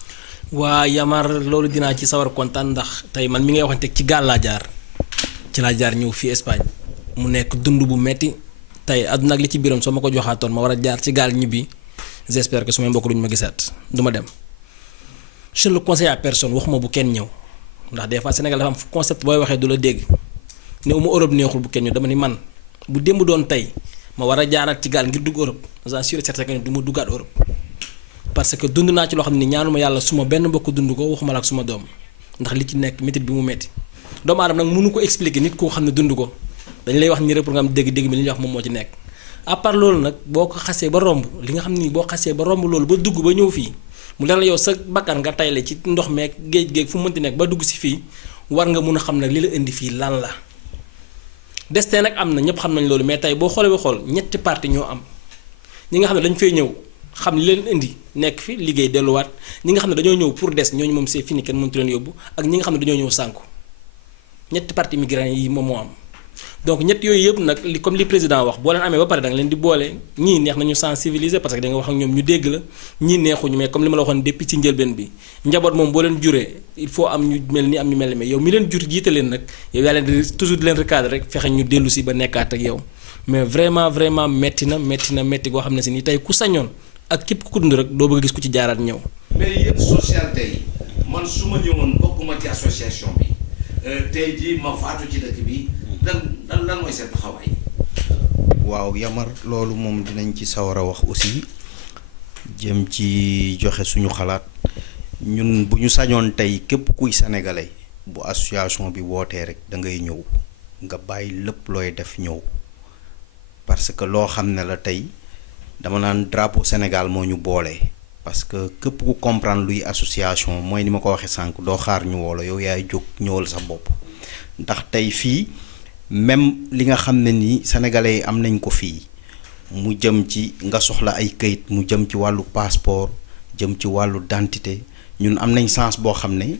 waa Yamar loolu dinaa ci sawar kontaan ndax tey man mi ngay waxante ci gaal laa jaar ci laa jaar ñëw fii Espagne mu nekk dund bu metti tey àdduna ak li ci biiram soo ma ko joxaatoon ma war a jaar ci gaal ñibbi j'espère que su may mbokk duñu ma gisaat du ma dem je le conseille à personne waxuma bu kenn ñëw ndax des fois Sénégal dafa am concept booy waxee du la dégg néew ma Europe neexul bu kenn ñëw dama ni man bu démb doon tey ma war a jaaraat ci gaal ngir dugg Europe j'en suis certain que du ma duggaat Europe parce que dund naa ci loo xam ne ñaanuma yàlla suma benn mbokk dund ko waxuma la ak suma doom ndax li ci nekk métit bi mu metti doomu aadama nag mënu ko expliquer nit koo xam ne dund ko dañ lay wax ni rek pour nga am dégg-dégg bi li ñuy wax moom moo ci nekk à part loolu nag boo ko xasee ba romb li nga xam ni boo xasee ba romb loolu ba dugg ba ñëw fii mu leer la yow sa bakkan nga tayle ci ndox meeg géej fu mu mënti nekk ba dugg si fii war nga mun a xam nag li la indi fii lan la destin nag am na ñëpp xam nañ loolu mais tey boo xoolee ba xool ñetti parti ñoo am ñi nga xam ne dañ fay ñëw xam li leen indi nekk fi liggéey delluwaat ñi nga xam ne dañoo ñëw pour des ñooñu moom c'est fini kenn mëntu leen yóbbu ak ñi nga xam ne dañoo ñëw sànku ñetti parti migrants yi moom moo am donc ñett yooyu yëpp nag li comme li président wax boo leen amee ba pare da nga leen di boole ñii neex nañu sensibiliser parce que da nga wax ak ñoom ñu dégg la ñii neexuñu mais comme li ma la waxoon depuis ci njëlbeen bi njaboot moom boo leen juree il faut am ñu mel ni am ñu mel ni mais yow mi leen jur jiite leen nag yow yaa leen di toujours di leen recadrer rek fexe ñu dellu si ba nekkaat ak yow mais vraiment metti goo xam ne si ni tey ku sañoon ak képp ku dund rek doo bëgg a gis ku ci jaaraat ñëw. mais yéen social tey man su ma ñëwoon bokkuma ci association bi tey jii ma faatu ci dëkk bi lan mooy seen taxawaay. waaw Yamar loolu moom dinañ ci sawar a wax aussi jëm ci joxe suñu xalaat ñun bu ñu sañoon tey képp kuy sénégalais bu association bi wootee rek da ngay ñëw nga bàyyi lépp looy def ñëw parce que loo xam ne la tey dama naan drapeau Sénégal moo ñu boole. parce que képp ku comprendre luy association mooy ni ma ko waxee sànq doo xaar ñu woo la yow yaay jóg ñëwal sa bopp ndax tey fii même li nga xam ne ni sénégalais yi am nañ ko fii mu jëm ci nga soxla ay këyit mu jëm ci wàllu passeport jëm ci wàllu identité ñun am nañ chance boo xam ne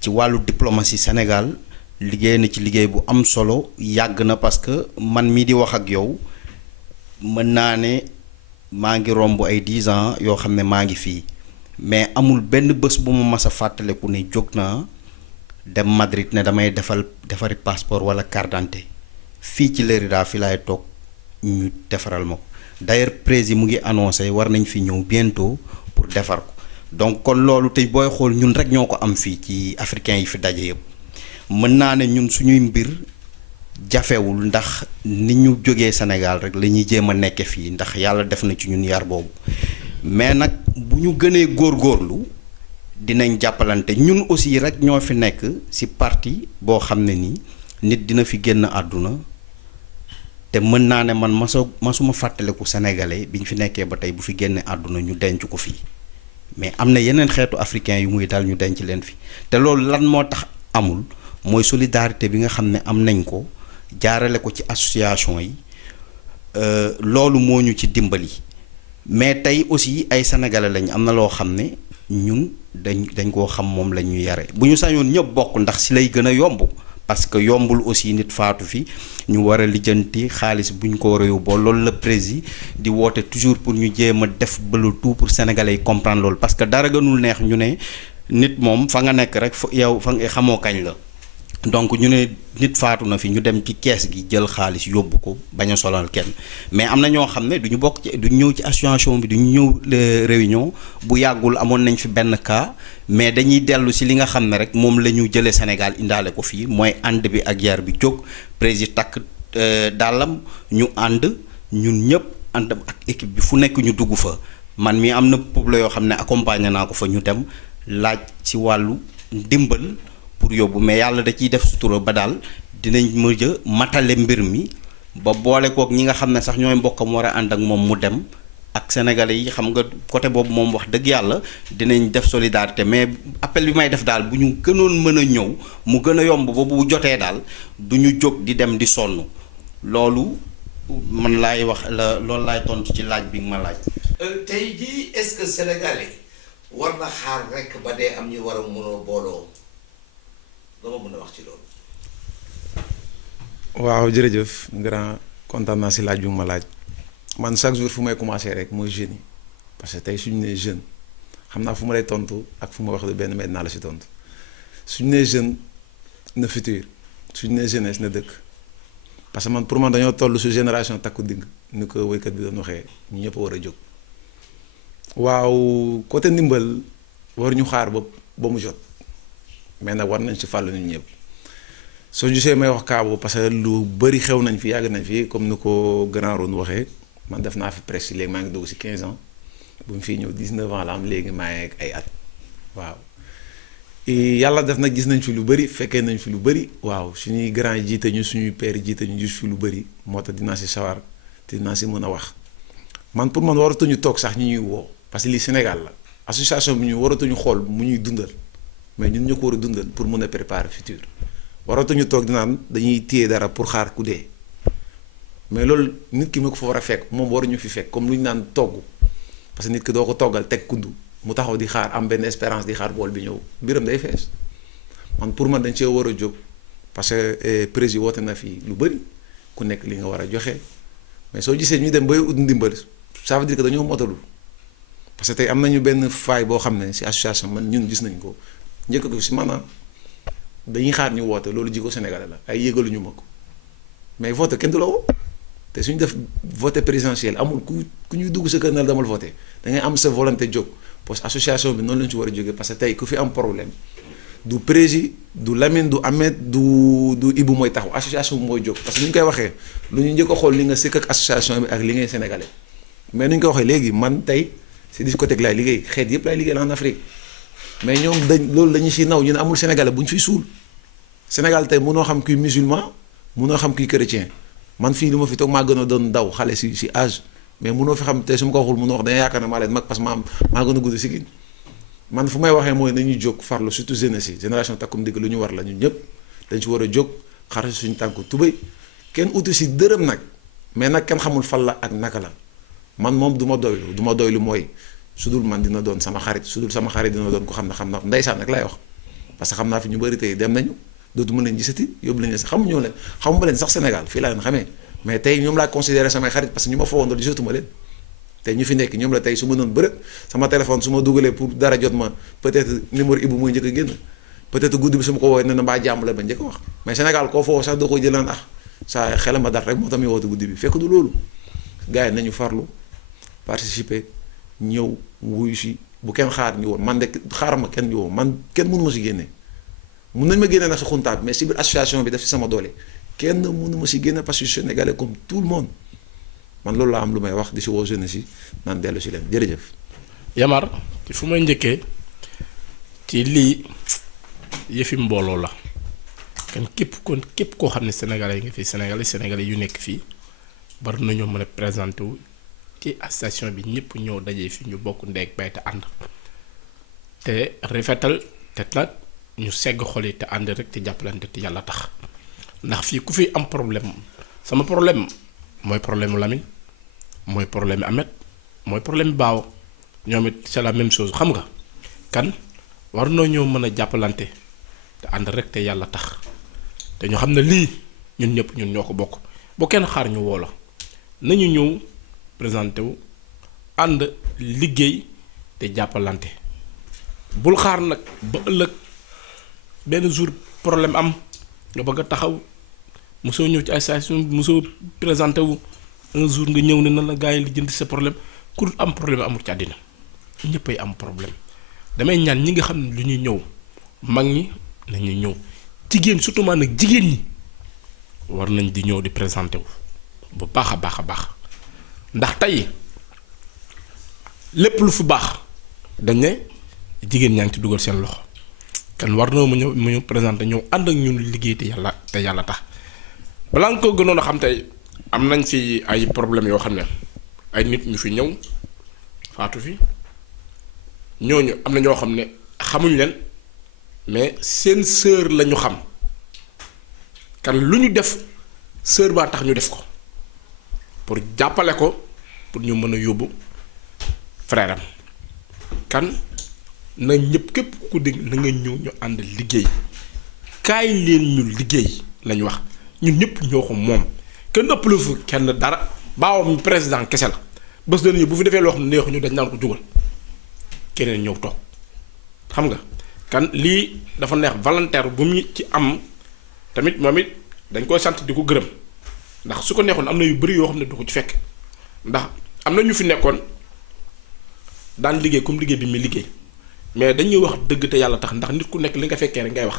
ci wàllu diplomatie Sénégal liggéey na ci liggéey bu am solo yàgg na parce que man mii di wax ak yow mën naa ne maa ngi romb ay 10 ans yoo xam ne maa ngi fii mais amul benn bés bu ma mas a fàttaleku ne jóg naa dem Madrid ne damay defari passeport wala carte d'identité fii ci Lérida fi laay toog ñu defaral ma ko d'ailleurs président mu ngi annoncé war nañ fi ñëw bientôt pour defar ko donc kon loolu tey booy xool ñun rek ñoo ko am fii ci africains yi fi daje yëpp mën naa ne ñun suñuy mbir jafewul ndax ni ñu jógee Sénégal rek la ñuy jéem a nekke fii ndax yàlla def na ci ñun yar boobu mais nag bu ñu gënee góorgóorlu dinañ jàppalante ñun aussi rek ñoo fi nekk ci parti boo xam ne nii nit dina fi génn àdduna te mën naa ne man masuma fàttaliku sénégalais bi ñu fi nekkee ba tey bu fi génne àdduna ñu denc ko fii mais am na yeneen xeetu africain yu muy dal ñu denc leen fi te loolu lan moo tax amul mooy solidarité bi nga xam ne am nañ ko jaarale ko ci association yi loolu moo ñu ci dimbali mais tey aussi ay sénégalais lañ am na loo xam ne ñun dañ koo xam moom la ñu yare bu ñu sañoon ñëpp bokk ndax si lay gën a yomb parce que yombul aussi nit faatu fi ñu war a lijjanti xaalis bu ñu ko war a yóbboo loolu la président di woote toujours pour ñu jéem a def ba le tout pour sénégalais yi comprendre loolu parce que dara gënul neex ñu ne nit moom fa nga nekk rek yow fa nga xamoo kañ la. donc ñu ne nit faatu na fi ñu dem ci kees gi jël xaalis yóbbu ko bañ a solal kenn mais am na ñoo xam ne du ñu bokk ci du ñu ñëw ci association bi du ñu ñëw réunion bu yàggul amoon nañ fi benn cas mais dañuy dellu si li nga xam ne rek moom la ñu jëlee Sénégal indaale ko fii mooy ànd bi ak yar bi jóg président takk dàllam ñu ànd ñun ñëpp ànd ak équipe bi fu nekk ñu dugg fa man mi am na peuple yoo xam ne accompagné naa ko fa ñu dem laaj ci wàllu ndimbal. pour yóbbu mais yàlla da ciy def sutura ba daal dinañ mujj a matale mbir mi ba boole kook ñi nga xam ne sax ñooy mbokkam war a ànd ak moom mu dem ak sénégalais yi xam nga côté boobu moom wax dëgg yàlla dinañ def solidarité mais appel bi may def daal bu ñu gënoon mën a ñëw mu gën a yomb ba bu jotee daal du ñu jóg di dem di sonn loolu man laay wax loolu laay tontu ci laaj bi nga ma laaj. tey jii est-ce que sénégalais war na xaar rek ba dee am ñu war a mën a booloo. dama mën a wax ci loolu. waaw jërëjëf grand kontaan naa si laaj bi ma laaj man chaque jour fu may commencer rek mooy jeunes yi parce que tey suñu nee jeune xam naa fu ma lay tontu ak fu ma wax de benn met naa la si tontu suñu nee jeune na futur suñu nee jeunesse na dëkk parce que man pour man dañoo toll su génération takku digg ni ko woykat bi doon waxee ñu ñëpp war a jóg. waaw côté ndimbal war ñu xaar ba mu jot. mais nag war nañ ci fàllu nit ñëpp soo gisee may wax kaa boobu parce que lu bëri xew nañ fi yàgg nañ fi comme ni ko grand Ron waxee man def naa fi presque léegi maa ngi dugg ci 15 ans bu mu fii ñëw 19 ans la am léegi maa ngi ay at waaw yàlla def nag gis nañ fi lu bëri fekkee nañ fi lu bëri waaw suñuy grand yi jiite ñu suñuy père yi jiite ñu gis fi lu bëri moo tax dinaa ci sawar te dinaa ci mën a wax man pour man waratuñu toog sax ñi ñuy woo parce que lii Sénégal la association bi ñu waratuñu xool mu ñuy dundal. mais ñun ñu ko war a dundal pour mën a préparer futur waratuñu toog di naan dañuy téye dara pour xaar ku dee mais loolu nit ki ma ko fa war a fekk moom waruñu fi fekk comme lu ñu naan togg parce que nit ki doo ko toggal teg kuddu mu taxaw di xaar am benn espérance di xaar bool bi ñëw biram day fees man pour man dañ cee war a jóg parce que président woote na fi lu bëri ku nekk li nga war a joxe mais soo gisee ñu dem bay ut ndimbal ça veut dire que dañoo motalul parce que tey am nañu benn faay boo xam ne ci association man ñun gis nañ ko. njëkk ko si maanaam dañuy xaar ñu woote loolu jiko sénégalais la ay yëgaluñu ma ko mais vote kenn du la woo te suñu def vote présidentiel amul ku ñuy dugg sa kër na demal voté da ngay am sa volonté jóg parce que association bi noonu lañu ci war a jógee parce que tey ku fi am problème du président du Lamine du Ahmed du Ibou mooy taxaw association bi mooy jóg parce que ni ñu koy waxee lu ñu njëkk a xool li nga sëkk ak association bi ak li ngay sénégalais mais ni ñu ko waxee léegi man tey si discothèque laay liggéey xeet yëpp laay liggéey en Afrique. mais ñoom loolu dañu si naw ñu ne amul sénégalais bu ñu fiy suul Sénégal tey mënoo xam kuy musulman mënoo xam kuy chrétien man fii li ma fi toog maa gën a doon daw xale si âge mais mënoo fi xam te su ma ko waxul mënoo wax dañuy yaakaar ne maa leen mag parce que maa gën a gudd si man fu may waxee mooy nañuy jóg farlu surtout jeunesse yi génération takkum digg lu ñu war la ñun ñëpp dañ ci war a jóg xar suñu tànku tubéy kenn uti si dërëm nag mais nag kenn xamul fan la ak naka la man moom du ma doylu mooy su dul man dina doon sama xarit su dul sama xarit dina doon ko xam na ndeysaan nag lay wax parce que xam naa fi ñu bëri tey dem nañu dootuma leen gisati yóbbu leen sax xamuma leen sax Sénégal fii laa leen xamee mais tey ñoom laa considéré samay xarit parce que ñu ma foogoon doon gisatuma leen tey ñu fi nekk ñoom la tey su ma doon bërëb sama téléphone su ma dugalee pour dara jot ma peut-être numéro Ibou mooy njëkk a génn peut-être guddi bi su ma ko woowee ne na mbaa jàmm la ba njëkk a wax mais Sénégal koo foofu sax doo ko jëlaan saa xelam ma dara rek moo tax muy woote guddi bi fekk du loolu gars yi nañu farlu participer ñëw wuyu si bu kenn xaar ñu woon man de xaar ma kenn ñu woon man kenn mënu ma si génne mun nañ ma génne nag si xuntaa bi mais si biir association bi def si sama doole kenn mënu ma si génne parce que je suis sénégalais comme tout le monde man loolu laa am lu may wax di si woo jeunesse yi naan dellu si leen jërëjëf. Yamar ci fu may njëkkee ci lii yëfi mbooloo la kan képp koo xam ne sénégalais nga fi sénégalais yu nekk fii bari nañoo mën a présenté wu ci association bi ñëpp ñëw dajee fi ñu bokk ndeeg bay te ànd te rafetal te nag ñu segg xol yi te ànd rek te jàppalante te yàlla tax ndax fii ku fi am problème sama problème mooy problème mu Lamine mooy problème Ahmed mooy problème Baaw ñoom it c'est la même chose xam nga kan war noo ñëw mën a jàppalante te ànd rek te yàlla tax te ñu xam ne lii ñun ñëpp ñun ñoo ko bokk bu kenn xaar ñu woo la nañu ñëw présenté wu ànd liggéey te jàppalante bul xaar nag ba ëllëg benn jour problème am nga bëgg a taxaw mosoo ñëw ci ay station mosoo présenté wu un jour nga ñëw ne nan la gars yi li jënd sa problème ku am problème amul ci àddina ñëppay am problème damay ñaan ñi nga xam ne lu ñuy ñëw mag ñi nañu ñëw jigéen surtout maa nag jigéen ñi war nañ di ñëw di présenté wu bu baax a baax a baax ndax tey lépp lu fi baax dañ ne jigéen ñaa ngi ci dugal seen loxo kan war na mu ñëw présenté ñëw ànd ak ñun liggéey te yàlla tax balaa nga ko gënoon a xam tey am nañ fi ay problème yoo xam ne ay nit ñu fi ñëw faatu fi ñooñu am na ñoo xam ne xamuñ leen mais seen sœur la ñu xam kan lu ñu def sœur baa tax ñu def ko pour jàppale ko pour ñu mën a yóbbu frère am kan na ñëpp képp ku dégg na nga ñëw ñu ànd liggéey kaay leen ñu liggéey lañ wax ñun ñëpp ñoo ko moom kenn ëppale fu kenn dara baawam président kese la bés danañu bu fi defee loo xam ne neexuñu dañ naan ko jugal keneen ñëw toog xam nga kan lii dafa neex volontaire bu mu ci am tamit moom it dañ koy sant di ko gërëm ndax su ko neexoon am na yu bari yoo xam ne du ko ci fekk ndax am na ñu fi nekkoon daan liggéey comme liggéey bi muy liggéey mais dañuy wax dëgg te yàlla tax ndax nit ku nekk li nga fekkee rek ngay wax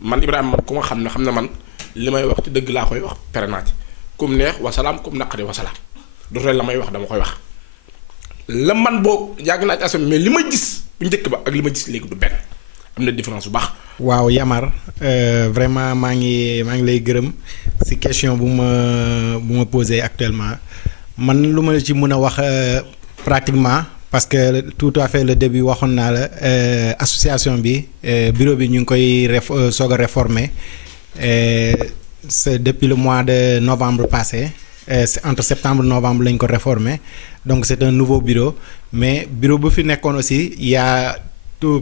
man Ibrahima man ku ma xam ne man li may wax ci dëgg laa koy wax pere naa ci kum neex wasalaam kum naqari wasalaam du la may wax dama koy wax la man boo yàgg naa ci asam mais li ma gis bu njëkk ba ak li ma gis léegi du benn am na différence bu baax. waaw Yamar vraiment maa ngi lay gërëm ci question bu ma posé actuellement man lu ma ci mën a wax pratiquement parce que tout à fait le début waxoon naa la association bi bureau bi ñu ngi koy soog a réformer c'est depuis le mois de novembre passé c'est entre septembre novembre lañ ko réformer donc c'est un nouveau bureau mais bureau bu fi nekkoon aussi il y a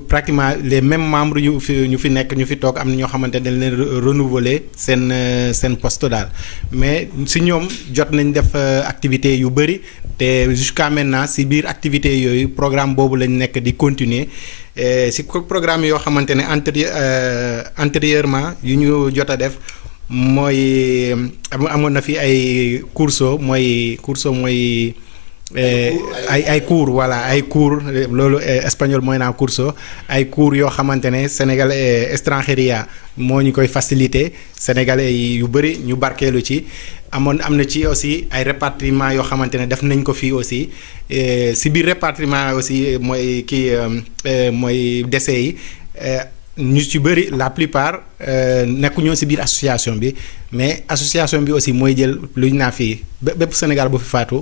pratiquement les mêmes membres ñu fi nekk ñu fi toog am na ñoo xamante dañ leen renouveler seen poste daal mais si ñoom jot nañ def activité yu bëri te jusqu'à maintenant si biir activité yooyu programme boobu lañ nekk di continuer si programme yoo xamante ne antérieurement yu ñu jot a def mooy amoon na fi ay curso mooy ay cours voilà ay cours loolu espagnol mooy naa curso ay cours yoo xamante ne Sénégal extranjería moo ñu koy faciliter sénégalais yu bëri ñu barkeelu ci am na ci aussi ay répartiement yoo xamante ne def nañ ko fii aussi si biir répartiement aussi mooy mooy décès yi ñu ci bëri la plupart nekkuñoo ci biir association bi mais association bi aussi mooy jël lu ñu naa fii bépp Sénégal bu fi faatu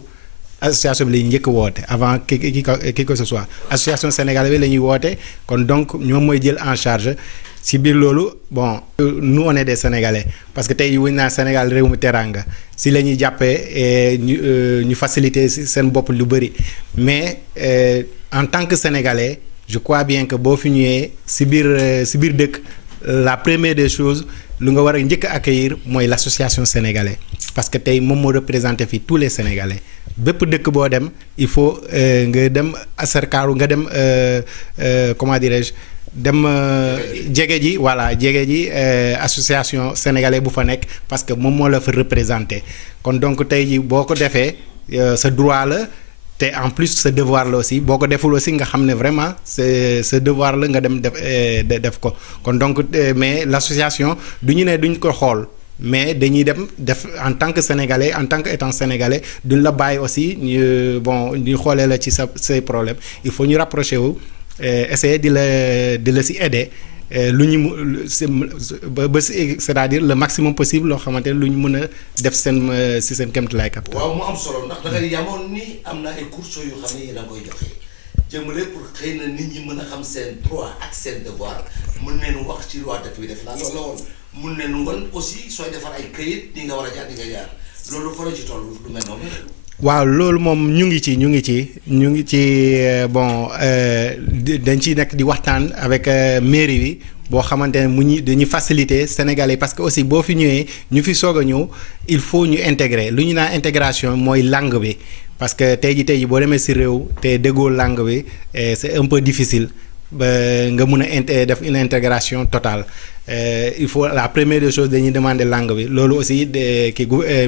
association bi la ñuy njëkk woote avant qui que ce soit association sénégalaise bi la ñuy woote kon donc ñoom mooy jël en charge ci biir loolu bon nous on est des Sénégalais parce que tey wuñ naa Sénégal réew mu teranga ci la ñuy jàppee ñu faciliter ci seen bopp lu bëri mais en tant que Sénégalais je crois bien que boo fi ñëwee ci biir dëkk la première des choses lu nga war a njëkk a accueillir mooy l'association sénégalaise parce que tey moom moo représenté fii tous les Sénégalais bépp dëkk boo dem il faut nga dem acerkaaru nga dem comment dirais-je dem jege ji voilà jege ji association sénégalais bu fa nekk parce que moom moo la fa représenté kon donc tey ji boo ko defee sa droit la te en plus sa devoir la aussi boo ko deful aussi nga xam ne vraiment sa devoir la nga dem def ko kon donc mais l'association du ñu ne duñ ko xool mais dañuy dem def en tant que sénégalais en tant que étant sénégalais duñ la bàyyi aussi ñu xoolee la ci say problème il faut ñu rapprocher wu essayer di la si aider lu ñu ba c'est-à-dire le maximum possible loo xamante ne lu ñu mën a def si seen kéemtalaay kat. waaw mu am solo ndax da ngay yamoon ni am na ay cours yu xam ne da nga koy joxe jëmale pour xëy na nit ñi mën a xam seen droit ak seen devoir mën nañu wax ci loi dëkk bi def naa loolu la woon mën nañu woon aussi sooy defar ay këyit di nga war a jaar di nga jaar loolu fa la ci toll lu mel noonu. waaw loolu moom ñu ngi ci bon dañ ciy nekk di waxtaan avec mairie bi boo xamante ne dañuy faciliter Sénégalais parce que aussi boo fi ñëwee ñu fi soog a ñëw il faut ñu intégrer lu ñu naan intégration mooy langue bi parce que tey ji boo demee ci réew te déggoo langue bi c'est un peu difficile ba nga mun a def une intégration totale. Il faut la première des choses dañuy demander langue bi loolu aussi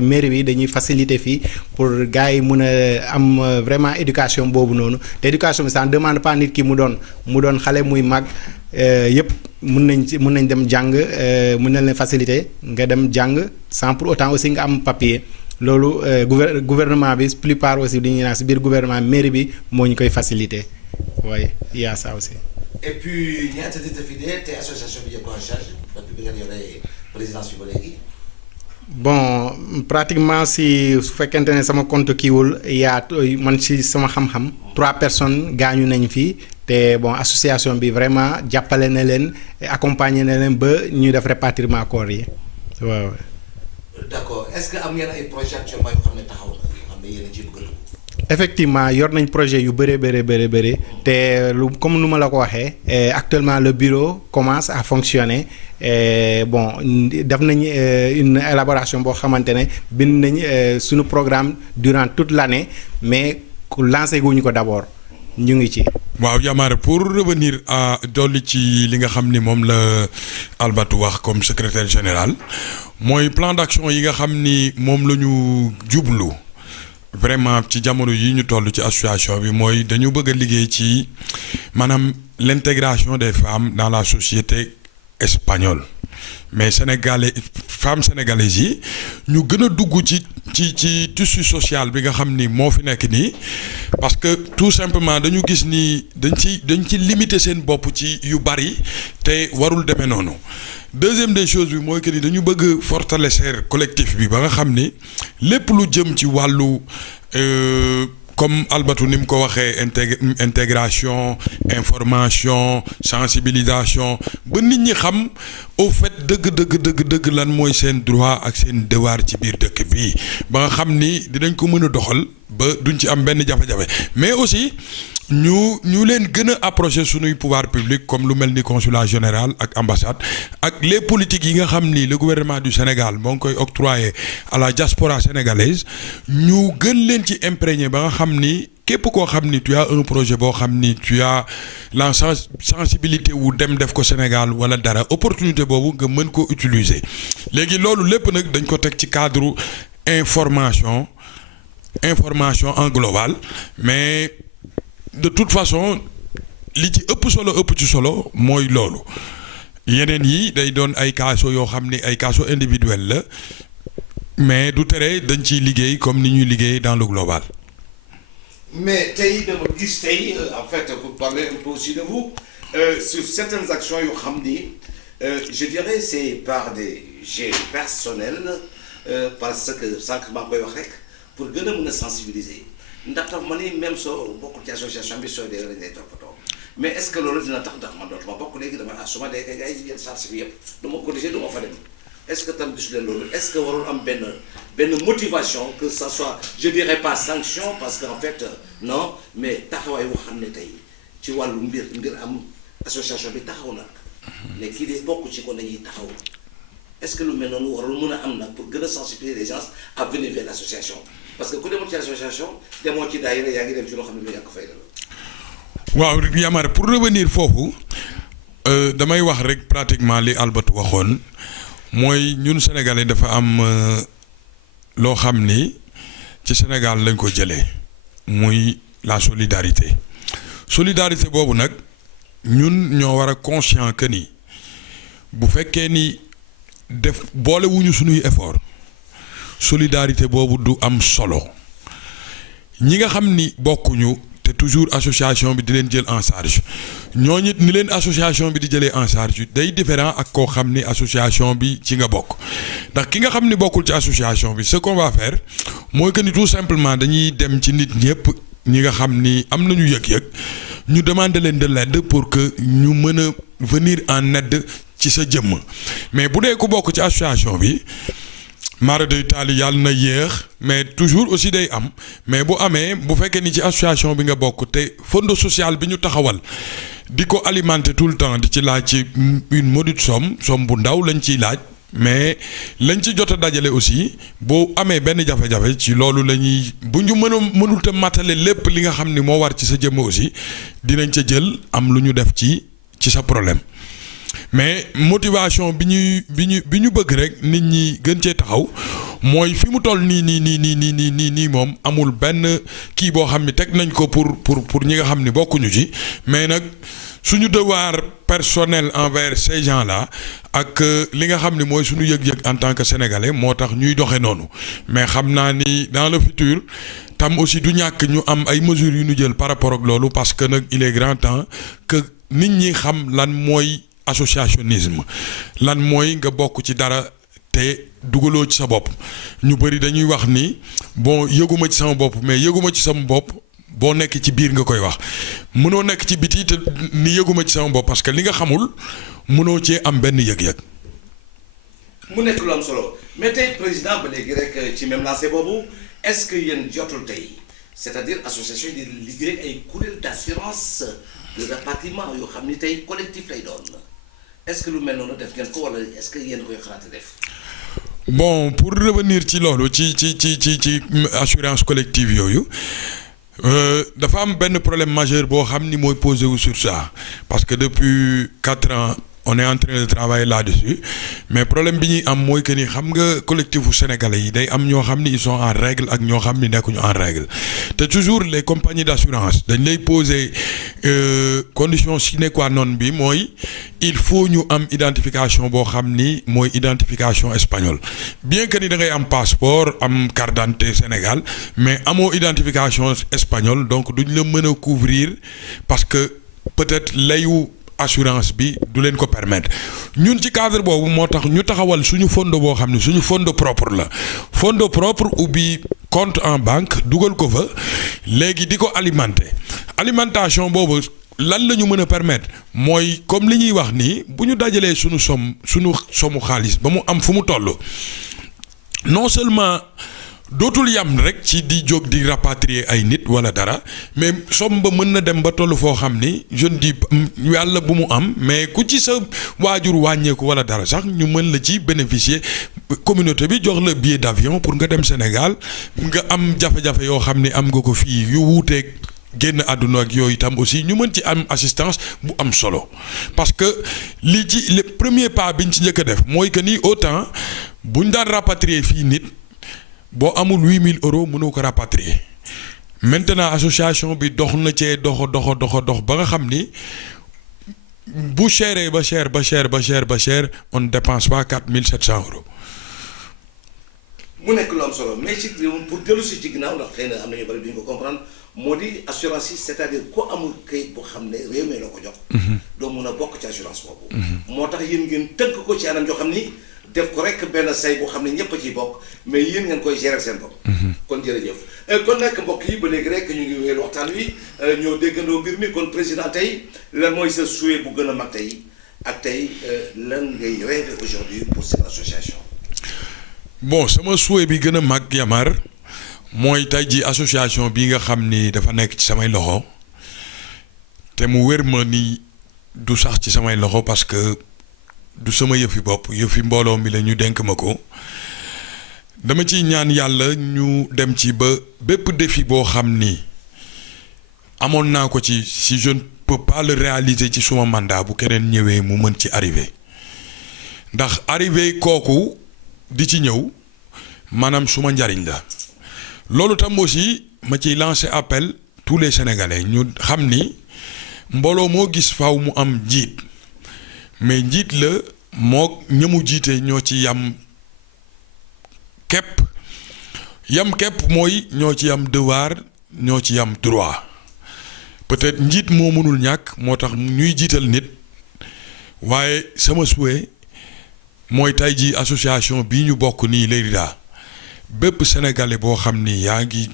mairie bi dañuy faciliter fii pour gars yi mun a am vraiment éducation boobu noonu te éducation bi ça ne demande pas nit ki mu doon xale muy mag yëpp mun nañ dem jàng mun nañ leen faciliter nga dem jàng sans pour autant aussi nga am papier loolu gouvernement bi plupart aussi dañuy naan si biir gouvernement mairie bi moo ñu koy faciliter waaye il y a ça aussi. Et puis ñaata nit a fi dee te association bi jël ko en charge depuis bi ngeen yore présidence bi ba léegi. bon pratiquement si su fekkente ne sama compte kiiwul yaa man si sama xam-xam 3 personnes gaañu nañ fi te bon association bi vraiment jàppale na leen accompagner na leen ba ñuy def répartition corps yi waaw. D'accord est-ce que am ngeen ay projets actuellement yoo xam ne taxaw na yoo xam ne yéen a ciy bëgg effectivement yor nañ projet yu bëri te lu comme nu ma la ko waxee actuellement le bureau commence à fonctionner bon def nañ une élaboration boo xamante ne bind nañ suñu programme durant toute l'année mais lancé guñu ko d'abord ñu ngi ci. waaw Yamar pour revenir à dolli ci li nga xam ni moom la Albertou wax comme secrétaire général mooy plan d'action yi nga xam ni moom la ñu jublu. Vraiment ci jamono yi ñu toll ci association bi mooy dañu bëgg a liggéey ci maanaam l'intégration des femmes dans la société espagnole mais femmes sénégalaises yi ñu gën a dugg ci tissu social bi nga xam ni moo fi nekk nii parce que tout simplement dañu gis ni dañ ci limiter seen bopp ci yu bari te warul demee noonu. Deuxième des choses bi mooy que ni dañu bëgg fortalecer collectif bi ba nga xam ni lépp lu jëm ci wàllu comme Albertou ni mu ko waxee intégration information sensibilisation ba nit ñi xam au fait dëgg lan mooy seen droit ak seen devoir ci biir dëkk bi ba nga xam ni dinañ ko mën a doxal ba duñ ci am benn jafe-jafe mais aussi ñu leen gën a approcher sunuy pouvoir public comme lu mel ni consulat général ak ambassade ak les politiques yi nga xam ni le gouvernement du Sénégal moo ngi koy octroyer à la diaspora sénégalaise ñu gën leen ci imprégner ba nga xam ni képp koo xam ni tu as un projet boo xam ni tu as la sensibilité wu dem def ko Sénégal wala dara opportunité boobu nga mën ko utiliser léegi loolu lépp nag dañ ko teg ci cadre information en global mais de toute façon li ci ëpp solo mooy loolu yeneen yi day doon ay cas yoo xam ni ay cas individuels la mais du tere dañ ciy liggéey comme ni ñuy liggéey dans le global. mais tey dama gis tey en fait pour parler un peu aussi de vous sur certaines actions yoo xam ni je dirais c'est par des jets personnels parce que sànq maa koy wax rek pour gën a mën a sensibiliser ndax tax ma ni même soo bokkul ci association bi soo dee lañ lay toppatoo mais est-ce que loolu dina tax ndax man dootuma bokk léegi dama su ma dee kay gars yi jël charge bi yëpp du ma corriger du ma fa dem est-ce que tam gisu leen loolu est-ce que warul am benn motivation que ça soit je dirais pas sanction parce que en fait non mais taxawaay boo xam ne tey ci wàllu mbir am association bi taxaw nag mais kii de bokk ci ko dañuy taxaw est-ce que lu mel noonu warul mën a am nag pour gën a sensibiliser les gens à venir vers l'association parce que ku demoon ci association demoo ci daayira yaa ngi dem ci loo xam ne lu yàq fay la. waaw Yamar pour revenir foofu damay wax rek pratiquement li Albert waxoon mooy ñun sénégalais dafa am loo xam ni ci Sénégal lañ ko jëlee muy la solidarité boobu nag ñun ñoo war a conscient que ni bu fekkee ni def boolewuñu suñuy effort solidarité boobu du am solo ñi nga xam ni bokkuñu te toujours association bi di leen jël en charge ñooñu ni leen association bi di jëlee en charge day différent ak koo xam ni association bi ci nga bokk ndax ki nga xam ni bokkul ci association bi ce qu'on va faire mooy que ni tout simplement dañuy dem ci nit ñëpp ñi nga xam ni am nañu yëg-yëg ñu demander leen de l'aide pour que ñu mën a venir en aide ci sa jëmm mais bu dee ku bokk ci association bi mara day taali yàlla na yéex mais toujours aussi day am mais bu amee bu fekkee ni ci association bi nga bokk te fonds social bi ñu taxawal di ko alimenter tout le temps di ci laaj ci une modique somme bu ndaw lañ ciy laaj mais lañ ci jot a dajale aussi boo amee benn jafe-jafe ci loolu la ñuy bu ñu mënul te matale lépp li nga xam ni moo war ci sa jëmm aussi dinañ ca jël am lu ñu def ci sa problème mais motivation bi ñu bëgg rek nit ñi gën cee taxaw mooy fi mu toll nii moom amul benn kii boo xam ni teg nañ ko pour ñi nga xam ni bokkuñu ci mais nag suñu devoir personnel envers ces gens-là ak li nga xam ni mooy suñu yëg-yëg en tant que sénégalais moo tax ñuy doxe noonu mais xam naa ni dans le futur tam aussi du ñàkk ñu am ay mesures yu ñu jël par rapport ak loolu parce que nag il est grand temps que nit ñi xam lan mooy associationnisme lan mooy nga bokk ci dara te dugaloo ci sa bopp ñu bëri dañuy wax ni bon yëguma ci sama bopp mais yëguma ci sama bopp boo nekk ci biir nga koy wax mënoo nekk ci biti te ni yëguma ci sama bopp parce que li nga xamul mënoo cee am benn yëg-yëg. mu nekk lu am solo mais tey président ba léegi rek ci même lancé boobu est-ce que yéen jotul tey c'est-à-dire association yi di liggéey ay kuréel d'assurance de rapatriement yoo xam ni tey collectif lay doon est-ce que lu mel noonu def ngeen ko wala est-ce que yéen koy xalaat def. bon pour revenir ci loolu ci assurance collective yooyu dafa am benn problème majeur boo xam ni mooy posé wu sur ça parce que depuis 4 ans on est en train de travailler là-dessus mais problème bi ñuy am mooy que ni xam nga collectif u sénégalais yi day am ñoo xam ni ils sont en règle ak ñoo xam ni nekkuñu en règle te toujours les compagnies d'assurance dañ lay poser condition sine qua non bi mooy il faut ñu am identification boo xam ni mooy identification espagnole bien que ni da ngay am passeport am carte d'identité Sénégal mais amoo identification espagnole donc duñ la mën a couvrir parce que peut-être layu assurance bi du leen ko permettre ñun ci cadre boobu moo tax ñu taxawal suñu fonds boo xam ne suñu fonds propre la fonds propre ubbi compte en banque dugal ko fa léegi di ko alimenter alimentation boobu lan la ñu mën a permettre mooy comme li ñuy wax nii bu ñu dajalee suñu somu xaalis ba mu am fu mu toll non seulement dootul yam rek ci di jóg di rapatrier ay nit wala dara mais somme ba mën na dem ba toll foo xam ni je ne dis yàlla bu mu am mais ku ci sa waajur wàññeeku wala dara sax ñu mën la ci bénéficier communauté bi jox la billet d'avion pour nga dem Sénégal nga am jafe-jafe yoo xam ni am nga ko fii yu wuuteeg génn àdduna ak yooyu itam aussi ñu mën ci am assistance bu am solo parce que li ci le premier pas biñ ci njëkk a def mooy que ni autant buñ daan rapatrier fii nit. boo amul 8000 euros mënoo ko rapatrier maintenant association bi dox na cee dox ba nga xam ni bu chéré ba cher on ne dépense pas 4700 euros. mu nekk lu am solo mais ci pour dellu si ci ginnaaw ndax xëy na am na ñu bari duñ ko comprendre moo di assurance yi c'est-à-dire ko amul kayit boo xam ne réew mi la ko jox. doo mun a bokk ci assurance boobu. moo tax yéen ngeen tënk ko ci anam joo xam ni def ko rek benn say boo xam ne ñëpp a ciy bokk mais yéen ngeen koy gérer seen bopp. kon jërëjëf kon nag mbokk yi ba léegi rek ñu ngi wéyal waxtaan wi ñoo déggandoo mbir mi kon président tey lan mooy sa souhait bu gën a mag tey ak tey lan ngay rêver aujourd'hui pour cette association. bon sama souhait bi gën a mag Yamar mooy tey ji association bi nga xam ni dafa nekk ci samay loxo te mu wér ma ni du sax ci samay loxo parce que du sama yëfi bopp yëfi mbooloo mi la ñu dénk ma ko dama ciy ñaan yàlla ñu dem ci ba bépp défi boo xam ni amoon naa ko ci si je ne peux pas le réaliser ci suma mandat bu keneen ñëwee mu mën ci arriver ndax arriver kooku di ci ñëw maanaam suma njariñ la loolu tam aussi ma ciy lancer appel tous les Sénégalais ñu xam ni mbooloo moo gis faaw mu am njiit mais njiit la moo ñëmu jiite ñoo ci yam képp mooy ñoo ci yam devoir ñoo ci yam droit peut-être njiit moo mënul ñàkk moo tax ñuy jiital nit waaye sama souhait mooy tey ji association bii ñu bokk nii Lérida bépp sénégalais boo xam ni yaa ngi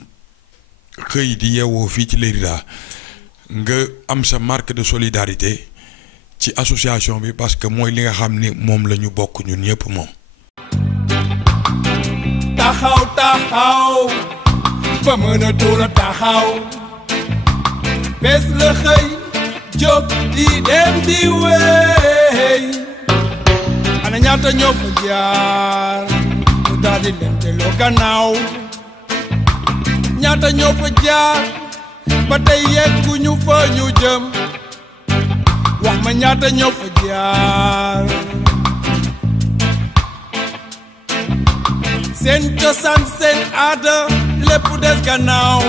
xëy di yeewoo fii ci Lérida nga am sa marque de solidarité ci association bi parce que mooy li nga xam ni moom la ñu bokk ñun ñëpp moom. taxaw ba mën a dóor a taxaw bés la xëy jóg di dem di wéy ana ñaata ñoo fa jaar mu daal di leen delloo gannaaw ñaata ñoo fa jaar ba tey yegguñu fa ñu jëm wax ma ñaata ñoo fa jaar seen cosaan seen aada lépp des gannaaw